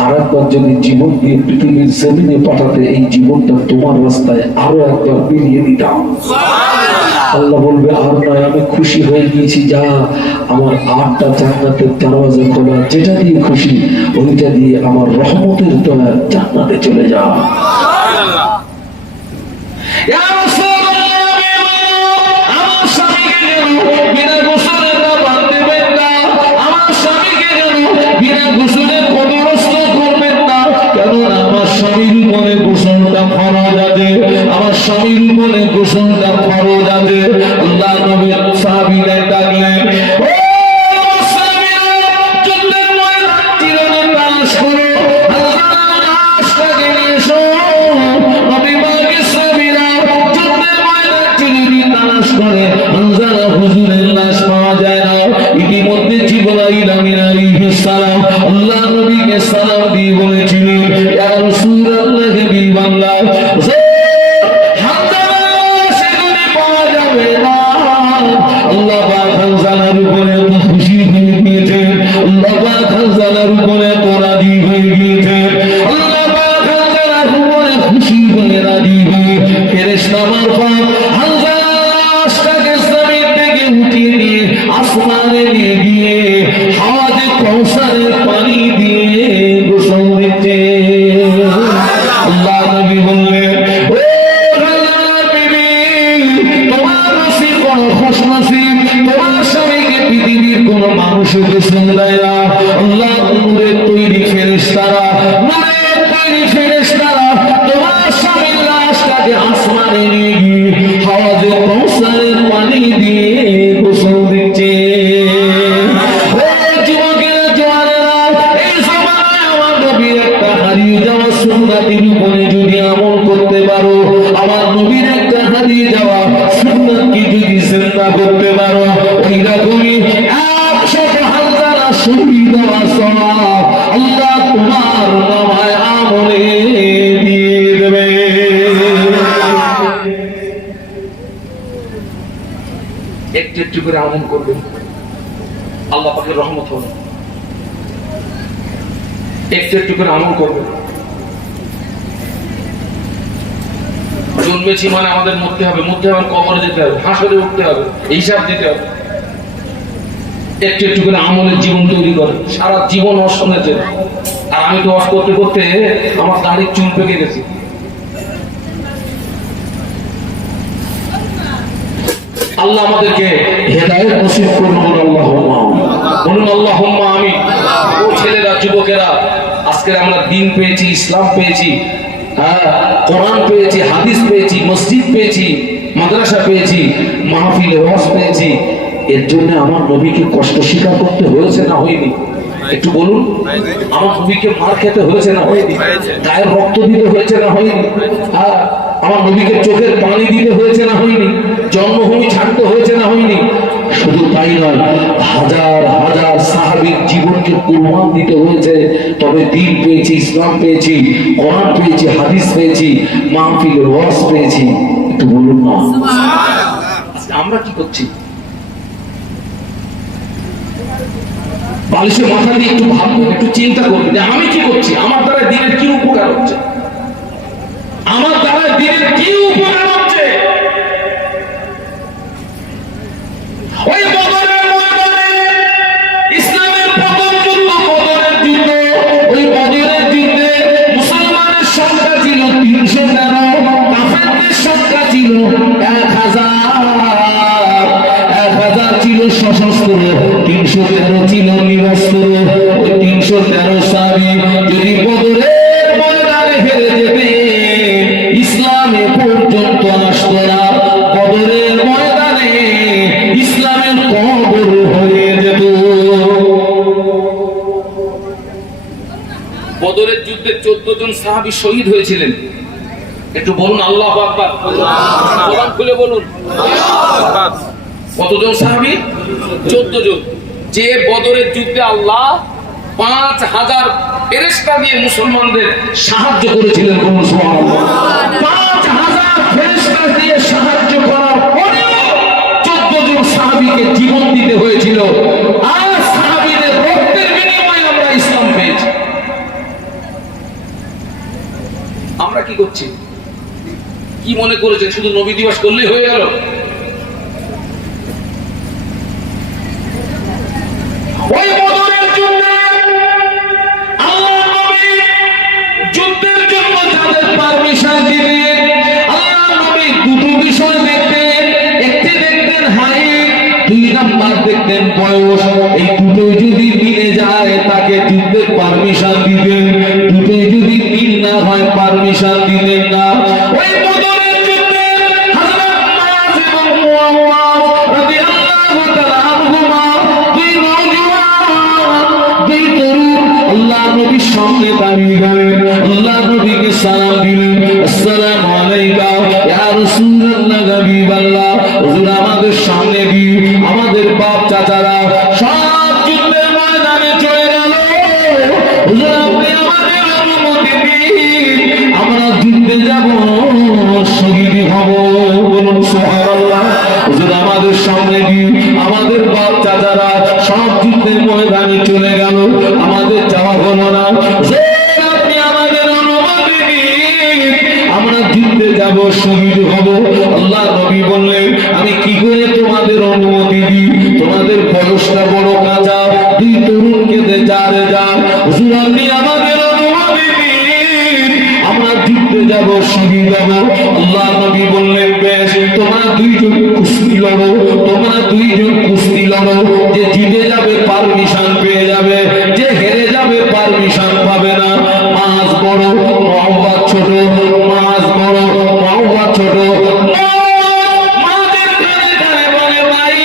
আর একবার যদি জীবন দিয়ে পৃথিবীর জমিনে পাঠাতে, এই জীবনটা তোমার রাস্তায় আরো একবার বিলিয়ে দিতাম। আল্লাহ বলবে, আর নয়, আমি খুশি হয়ে গিয়েছি, যা আমার 8টা জান্নাতের দরওয়াজা খোলা, যেটা দিয়ে খুশি ওইটা দিয়ে আমার রহমতের দয়া জান্নাতে চলে যা। আমার স্বামীর উপরে গোসলটা ফরজ আছে। আল্লাহ নবী সাহাবীদের ডাকলেন, ও সাহাবীরা, যুদ্ধের ময়দান চিরনে তালাশ করো, আল্লাহর লাশটাকে নিয়ে এসো। নবী পাকের সাহাবীরা যুদ্ধের ময়দান চিরনে তালাশ করে, হামজার হুজুরের লাশ পাওয়া যায় না। ইতিমধ্যে জিবরাইল আমিন আলাইহিস সালাম আল্লাহ নবীকে সালাম দিয়ে বলেছিলেন, ইয়া রাসূলুল্লাহ, নবী বাংলা আল্লাহ পাক হামজার উপরে খুশি হয়ে গিয়েছেন। আল্লাহ পাক হামজার উপরে রাজি হয়ে গিয়েছেন। আল্লাহ পাক হামজার উপরে খুশি হয়ে রাজি হয়ে ফেরেশতা মারফত হামজার লাশটাকে জমিন থেকে উঠিয়ে নিয়ে আসমানে নিয়ে গিয়ে হাওয়াতে কাউসারের পানি দিয়ে গোসল দিচ্ছে। আল্লাহ নবী বললেন, ও আল্লাহর বিবি, তোমার নসিব বড় খুশনসিব, তোমার স্বামীকে পৃথিবীর কোন মানুষ গোসল দেয় না। আল্লাহ নূরের তৈরি ফেরেশতারা, নূরের তৈরি ফেরেশতারা তোমার স্বামীর লাশটাকে আসমানে নিয়ে গিয়ে হাওয়াতে কাউসারের পানি দিয়ে গোসল দিচ্ছে। সুন্নাতের উপরে যদি আমল করতে পারো, আমার নবীর একটা হারিয়ে যাওয়া সুন্নাতকে যদি জিন্দা করতে পারো, ওই রকমই 100,000 শহীদ হওয়া সওয়াব আল্লাহ তোমার নামায় আমলে দিয়ে দেবে। একটু একটু করে আমল করবেন, আল্লাহ পাকের রহমত হবে। একটু একটু করে আমল করবেন। জন্মেছি মানে আমাদের মরতে হবে, কবরে যেতে হবে, হাসরে উঠতে হবে, হিসাব দিতে হবে। একটু একটু করে আমলের জীবন তৈরি করে, সারা জীবন অসমেছে। আর আমি তো অস করতে করতে আমার দাড়ির চুল পেকে গেছে। আল্লাহ আমাদেরকে হেদায়েত নসিব করুন, আল্লাহুম্মা বলুন আল্লাহুম্মা আমিন। ও ছেলেরা, যুবকেরা, আজকে আমরা দিন পেয়েছি, ইসলাম পেয়েছি, কোরআন পেয়েছি, হাদিস পেয়েছি, মসজিদ পেয়েছি, মাদ্রাসা পেয়েছি, মাহফিল ওয়াজ পেয়েছি। এর জন্য আমার নবীকে কষ্ট স্বীকার করতে হয়েছে না হয়নি? একটু বলুন। আমার নবীকে মার খেতে হয়েছে না হয়নি? গায়ের রক্ত দিতে হয়েছে না হয়নি? আমার নবীকে চোখের পানি দিতে হয়েছে না হয়নি? জন্মভূমি ছাড়তে হয়েছে না হয়নি? শুধু তাই নয়, হাজার হাজার সাহাবীর জীবনকে কুরবান দিতে হয়েছে। তবে দিন পেয়েছি, ইসলাম পেয়েছি, কোরআন পেয়েছি, হাদিস পেয়েছি, মাহফিল ওয়াজ পেয়েছি। একটু বলুন না, আমরা কি করছি? বালিশে মাথা দিয়ে একটু ভাববেন, একটু চিন্তা করবেন যে আমি কি করছি, আমার দ্বারা দিনের কি উপকার হচ্ছে, আমার দ্বারা দিনের কি উপকার হচ্ছে। ওই বদরের ময়দানে ইসলামের প্রথম যুদ্ধ বদরের যুদ্ধ, ওই বদরের যুদ্ধে মুসলমানের সংখ্যা ছিল 313, কাফেরদের সংখ্যা ছিল 1000 ছিল সশস্ত্র, 313 ছিল নিরস্ত্র। ওই 313 সাহাবী যদি বদরের ময়দানে হেরে যেতে ইসলামে পর্যন্ত আসতো না, বদরের ময়দানে ইসলামের কবর হয়ে যেত। বদরের যুদ্ধে 14 জন সাহাবী শহীদ হয়েছিলেন। একটু বলুন আল্লাহু আকবার। কোরআন খুলে বলুন কতজন সাহাবী? 14 জন। যে বদরের যুদ্ধে আল্লাহ 5000 ফেরেশতা দিয়ে মুসলমানদের সাহায্য করেছিলেন। বলুন সুবহানাল্লাহ। 5000 ফেরেশতা দিয়ে সাহায্য করার পরেও 14 জন সাহাবীকে জীবন দিতে হয়েছিল। আর সাহাবীদের রক্তের বিনিময়ে আমরা ইসলাম পেয়েছি। আমরা কি করছি? কি মনে করেছেন শুধু নবী দিবস করলেই হয়ে গেল? ওই বদরের যুদ্ধে আল্লাহ নবী যুদ্ধের জন্য যাদের পারমিশন দিলেন, আল্লাহ নবী দুটো বিষয় দেখতেন। একটি দেখতেন হাইট, 2 নাম্বার দেখতেন বয়স। এই দুটোই যদি মিলে যায় তাকে যুদ্ধের পারমিশন দিবেন, দুটোই যদি মিল না হয় পারমিশন দিলেন না। ওই বদরের যুদ্ধে হযরত মুআয এবং মুআওয়াজ রাদিয়াল্লাহু তাআলা আনহুমা আল্লাহ নবীর সামনে দাঁড়িয়ে গেলেন। আল্লাহ নবীকে সালাম দিলেন, আসসালামু আলাইকা ইয়া রাসূলুল্লাহ, হাবিবাল্লাহ। হুজুর আমাদের সামনে দিয়ে আমাদের বাপ চাচারা সব যুদ্ধের ময়দানে চলে গেল। হুজুর আপনি আমাদের অনুমতি দিন, আমরা যুদ্ধে যাব, শহীদ হব। বলুন সুবহানাল্লাহ। হুজুর আমাদের সামনে দিয়ে আমাদের বাপ চাচারা সব যুদ্ধের ময়দানে চলে গেল, আমাদের যাওয়া হলো না। আপনি আমাদের অনুমতি দিন, আমরা যুদ্ধে যাব, শহীদ হব। আল্লাহ নবী বললেন, আমি কি করে তোমাদের অনুমতি দিই? তোমাদের বয়সটা বড় কাঁচা, 2 তরুণকে যারে যান। হুজুর আপনি আমাদের অনুমতি দিন, আমরা যুদ্ধে যাব, শহীদ হব। আল্লাহ নবী বললেন, বেশ, তোমরা 2 জন কুস্তি লড়ো, তোমরা 2 জন কুস্তি লড়ো। যে জিতে যাবে পারমিশন পেয়ে যাবে, যে হেরে যাবে পারমিশন পাবে না। মাছ বড়, মহব্বত ছোট, মাছ বড়, মহব্বত ছোট। মাছের কানে কানে বলে, ভাই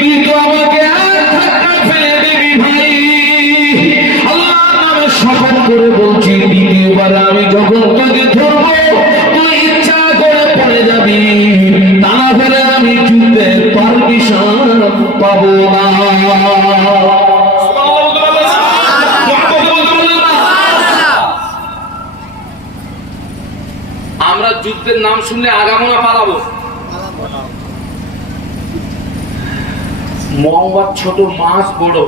তুই তো আমাকে আর ধাক্কা ফেলে দিবি ভাই। আল্লাহর নামে শপথ করে বলছি, দ্বিতীয়বার আমি যখন তোকে ধরবো তুই ইচ্ছা করে পড়ে যাবি, তা না হলে আমি যুদ্ধের পারমিশন পাবো না। আমরা যুদ্ধের নাম শুনলে আগামো না পালাবো? মওয়াজ ছোট, মাছ বড়।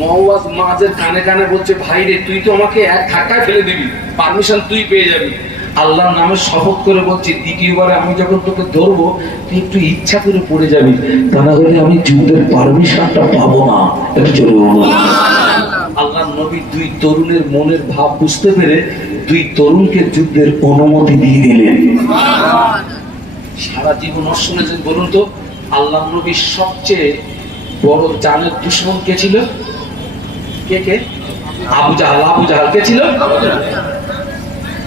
মওয়াজ মাছের কানে কানে বলছে, ভাই রে তুই তো আমাকে এক ধাক্কায় ফেলে দিবি, পারমিশন তুই পেয়ে যাবি। আল্লাহর নামে শপথ করে বলছি, দ্বিতীয়বারে আমি যখন তোকে ধরবো তুই একটু ইচ্ছা করে পড়ে যাবি, তা না হলে আমি যুদ্ধের পারমিশনটা পাবো না। একটু জোরে বলবো। আল্লাহর নবী দুই তরুণের মনের ভাব বুঝতে পেরে দুই তরুণকে যুদ্ধের অনুমতি দিয়ে দিলেন। সারা জীবন শুনেছেন, বলুন তো আল্লাহর নবীর সবচেয়ে বড় জানের দুশমন কে ছিল? কে কে? আবু জাহাল। আবু জাহাল কে ছিল?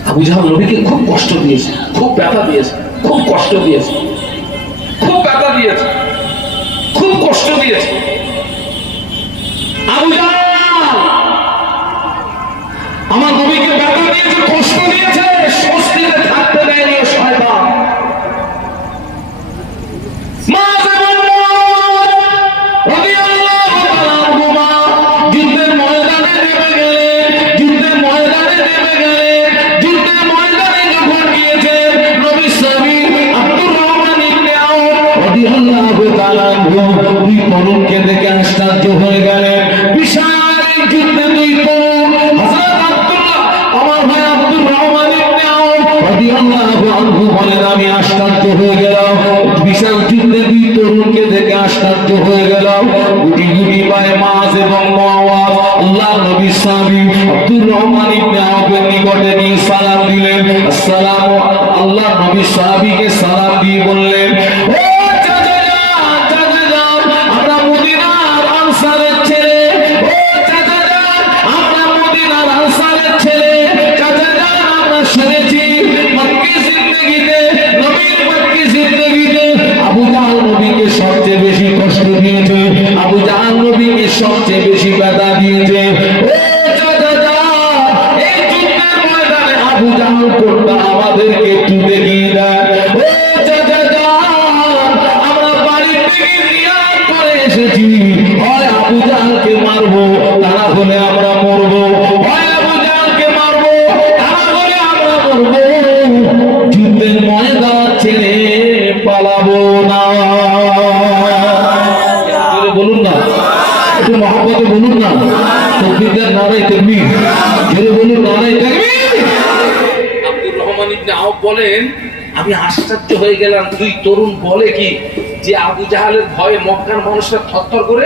আবু জাহাল নবীকে খুব কষ্ট দিয়েছে, খুব ব্যথা দিয়েছে, খুব কষ্ট দিয়েছে, খুব ব্যথা দিয়েছে, খুব কষ্ট দিয়েছে। আবু জাহাল আমার নবীকে ব্যথা দিয়েছে, কষ্ট দিয়েছে, স্বস্তিতে থাকতে দেয়নি শয়তান। যুদ্ধের ময়দানে নেমে গেলেন, যুদ্ধের ময়দানে নেমে গেলেন, যুদ্ধের ময়দানে যখন গিয়েছে নবী স্বামী আব্দুর রহমান ইবনে আওফ রাদিয়াল্লাহু তাআলা দুই তরুণকে দেখে আশ্চর্য হয়ে গেলেন। বিশাল যুদ্ধে দুই তরুণ, হযরত আব্দুল্লাহ আমার ভাই আব্দুর রহমান ইবনে আওফ রাদিয়াল্লাহু আনহু বলেন, আমি আশ্চর্য হয়ে গেলাম। বিশাল যুদ্ধে দুই তরুণকে দেখে আশ্চর্য হয়ে গেলাম। গুটি গুটি পায়ে মাছ এবং মুআওয়াজ আল্লাহর নবী সাহাবী আব্দুর রহমান ইবনে আওফের নিকটে নিয়ে সালাম দিলেন। আসসালামু আল্লাহর নবী সাহাবীকে সালাম দিয়ে বললেন, ও চাচা যান, চাচা যান, আমরা মদিনার আনসারের ছেলে। ও চাচা যান, আমরা মদিনার আনসারের ছেলে। চাচা যান, আমরা শুনেছি মক্কি জিন্দেগিতে, নবীর মক্কি জিন্দেগিতে আবু জাহাল নবীকে সবচেয়ে বেশি কষ্ট দিয়েছে, আবু জাহাল নবীকে সবচেয়ে বেশি ব্যথা দিয়েছে। ও চাচা যান, এই যুদ্ধের ময়দানে আবু জাহাল কোনটা আমাদেরকে একটু দেখিয়ে দেন। ও চাচা যান, আমরা বাড়ি থেকে নিয়াত করে এসেছি, হয় আবু জাহালকে মারবো, তা না হলে আমরা মরবো, হয় আবু জাহালকে মারবো, তা না হলে আমরা মরবো। যুদ্ধের ময়দান ছেড়ে পালাবো না। বলুন না, একটু মহব্বতে বলুন না। তকবীর নারায়ে তাকবীর, জোরে বলুন নারায়ে তাকবীর। আব্দুর রহমান ইবনে আওফ বলেন, আমি আশ্চর্য হয়ে গেলাম। দুই তরুণ বলে কি যে আবু জাহালের ভয়ে মক্কার মানুষরা থরথর করে।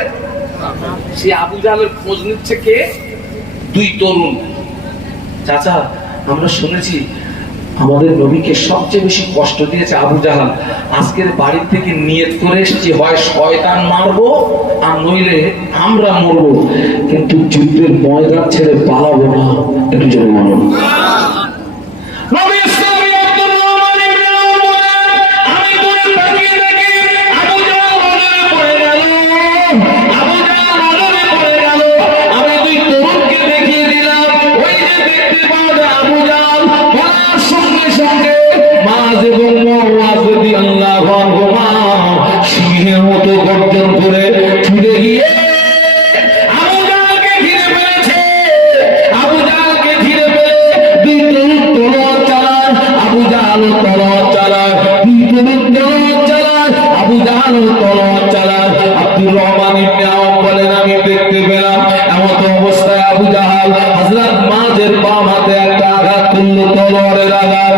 সে আবু জাহালের খোঁজ নিচ্ছে কে? দুই তরুণ। চাচা, আমরা শুনেছি আমাদের নবীকে সবচেয়ে বেশি কষ্ট দিয়েছে আবু জাহাল। আজকের বাড়ি থেকে নিয়ত করে এসেছি, হয় শয়তান মারবো আর নইলে আমরা মরবো, কিন্তু যুদ্ধের ময়দান ছেড়ে পালাবো না। একটু জোরে বলুন। সিংহের মতো গর্জন করে ছুটে গিয়ে আবু জাহালকে ঘিরে ফেলেছে। আবু জাহালকে ঘিরে ফেলে দুই তরুণ তলোয়ার চালায়, আবু জাহাল তলোয়ার চালায়, দুই তরুণ তলোয়ার চালায়, আবু জাহাল তলোয়ার চালায়। আব্দুর রহমান ইবনে আওফ বলেন, আমি দেখতে পেলাম এমন অবস্থায় আবু জাহাল হযরত মাঝের বাম হাতে একটা আঘাত করলো, তলোয়ারের আঘাত।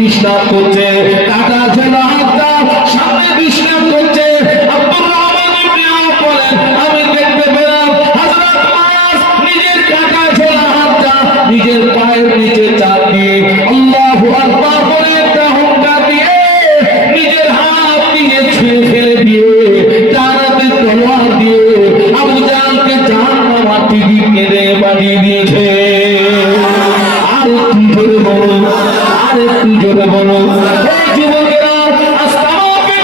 বিশ্বাস করছে, কাটা ছেলা হাতটা সামনে বিশ্বাস করছে। আব্দুর রহমান ইবনে আওফ বলেন, আমি দেখতে পেলাম হযরত মাস নিজের কাটা ছেলা হাতটা নিজের পায়ের নিচে চাপ দিয়ে আল্লাহু আকবার বলে একটা হুঙ্কার দিয়ে নিজের হাত দিয়ে ছুঁয়ে ফেলে দিয়ে তারাতে তলোয়ার দিয়ে আবু জাহালকে জাহান্নামে টিকি কেটে বানিয়ে দিয়েছে। আর একটু জোরে বলো, আর একটু জোরে বলো। এই যুবকেরা আসমানে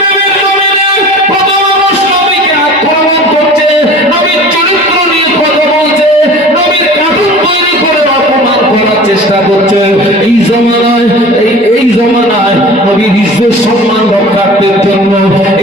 কত মানুষ নবীকে আক্রমণ করছে, নবীর চরিত্র নিয়ে কথা বলছে, নবীর কার্টুন তৈরি করে অপমান করার চেষ্টা করছে। এই জমানায় নবীর ইজ্জত সম্মান রক্ষা রাখতে জন্য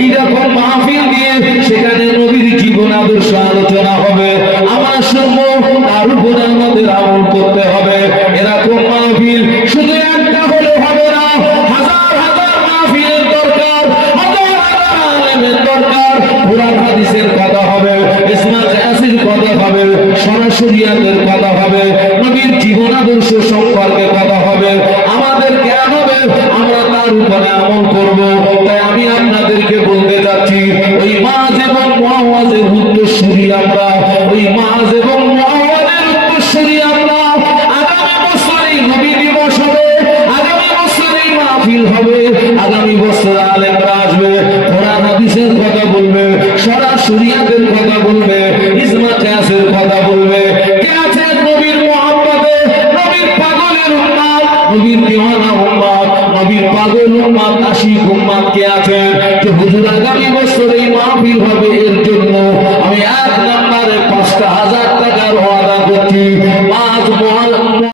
এইরকম মাহফিল দিয়ে সেখানে নবীর জীবন আদর্শ আলোচনা হবে, আমরা শুনবো, তার উপরে আমাদের আমল করতে হবে। এরকম মাহফিল শুধু একটা হলে হবে না, হাজার হাজার মাহফিলের দরকার, হাজার হাজার আলেমের দরকার। কোরআন হাদিসের কথা হবে, ইসলামের আসির কথা হবে, সরাসরিয়াতের কথা হবে, নবীর জীবন আদর্শ সম্পর্কে কথা হবে। আমাদের জ্ঞান হবে, আমরা তার উপরে আমল করব। তাই আমি আপনাদেরকে বলতে যাচ্ছি, ওই মাঝ এবং মুআওয়াজের উত্তরসূরি আমরা, ওই মাঝ এবং মুআওয়াজের উত্তরসূরি আমরা। আগামী বছরই নবী দিবস হবে, আগামী বছরই মাহফিল হবে, আগামী বছর আলেমরা আসবে, কোরআন হাদিসের কথা বলবে, সরাসরিয়াতের কথা বলবে, ইজমা কিয়াসের কথা বলবে। কে আছে নবীর মুহাব্বতে, নবীর পাগলের উম্মত, নবীর দিওয়ানা উম্মত, নবীর পাগল উম্মত, আশিক উম্মত কে আছেন? যে হুজুর আগামী বছর এই মাহফিল হবে, এর জন্য আমি এক নম্বরে ৫,০০০ টাকার ওয়াদা করছি। ৫